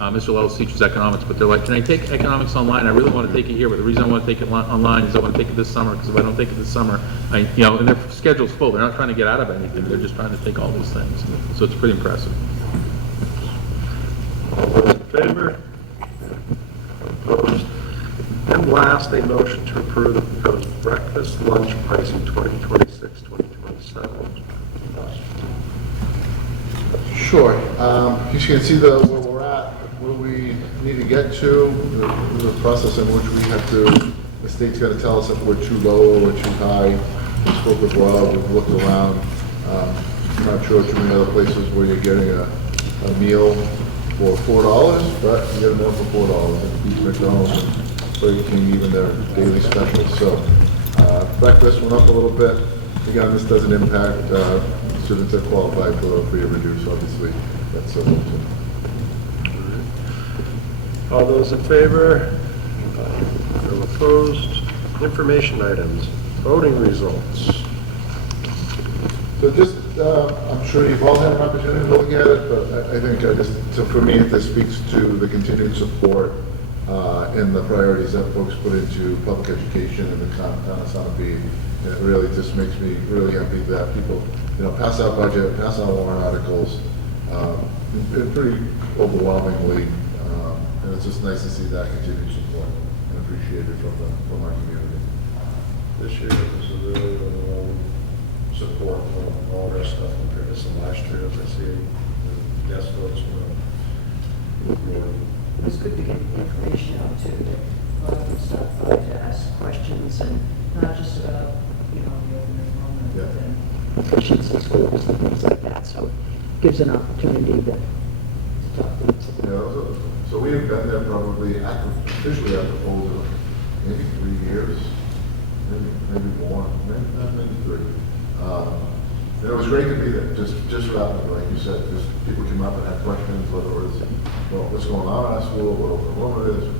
Mr. Lellis teaches economics, but they're like, can I take economics online? I really want to take it here, but the reason I want to take it online is I want to take it this summer, because if I don't take it this summer, and their schedule's full. They're not trying to get out of anything. They're just trying to take all these things. So it's pretty impressive. All those in favor? Opposed? And last, a motion to approve the proposed breakfast lunch pricing 2026-2027. Sure. You can see where we're at, where we need to get to, the process in which we have to, the state's got to tell us if we're too low or too high. We spoke with Rob, we've looked around. I'm not sure too many other places where you're getting a meal for $4, but you get a meal for $4. And Beach McDonald's and Burger King, even their daily specials. So breakfast went up a little bit. Again, this doesn't impact students that qualify for a free or reduced, obviously. That's so. All those in favor? No opposed? Information items, voting results. So just, I'm sure you've all had an opportunity to look at it, but I think so for me, this speaks to the continued support and the priorities that folks put into public education in the town of Sunapee. And it really just makes me really happy that people, pass out budget, pass out warrant articles, pretty overwhelmingly. And it's just nice to see that continued support and appreciated from our community. This year it was a really support for all of our stuff compared to some last year, as I see the guest votes were. It's good to get information out too, that a lot of them stop by to ask questions and not just about, the open enrollment, but then efficiency schools and things like that. So it gives an opportunity to talk to them. So we have been there probably officially after Boulder, maybe 3 years, maybe more, maybe 3. And it was great to be there, just for that, like you said, just people came up and had questions, whether it was, what's going on in our school, what open enrollment is. It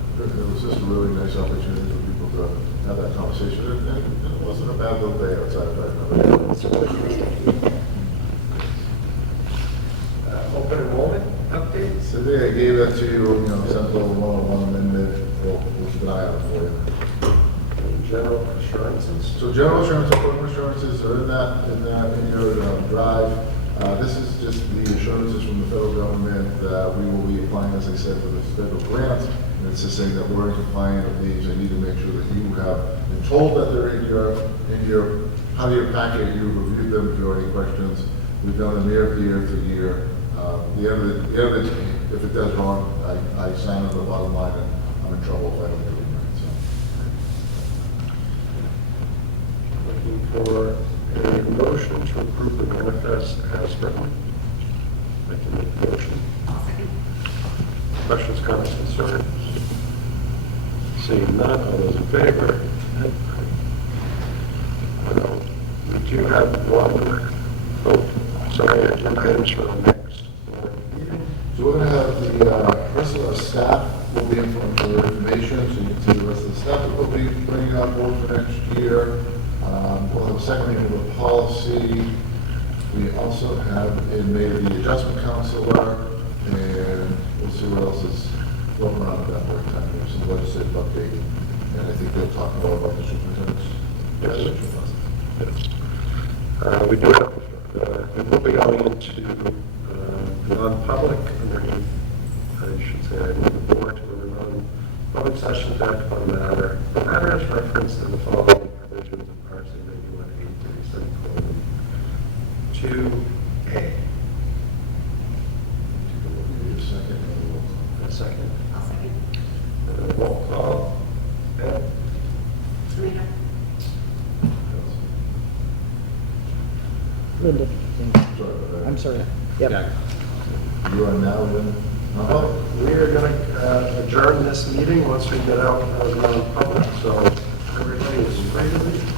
was just a really nice opportunity for people to have that conversation, and it wasn't a bad little day outside of that. Open enrollment updates? So I gave that to you, Central 101 amendment, we'll keep an eye out for you. General assurances? So general assurance and program assurances are in your drive. This is just the assurances from the federal government that we will be applying, as I said, for the federal grants. And it's just saying that we're in compliance with these. I need to make sure that you have been told that they're in your out of your packet. You reviewed them. If you have any questions, we've done them year after year after year. The end of the day, if it does wrong, I sign on the bottom line, and I'm in trouble if I don't do it right. So. Looking for a motion to approve the manifest as written. I can make the motion. Questions, comments, concerns? Seeing none, all those in favor? We do have one agenda items for the next meeting. So we're going to have the rest of our staff will be in for information, so you can see the rest of the staff that we'll be bringing on board for next year. We'll have a second reading of the policy. We also have in May the adjustment counselor, and we'll see what else is going on at that point in time. There's some legislative update, and I think they'll talk more about the superintendent's evaluation process. Yes. We do have, we will be going into non-public, I should say, I move the board to a non-public session to act upon the matters referenced in the following provisions of RSA 91A, 2A. A second. I'll second. Roll call. Ed? Serena. Linda, I'm sorry. Yep. You are now in, Well, we are going to adjourn this meeting once we get out of non-public, so everybody is free to leave.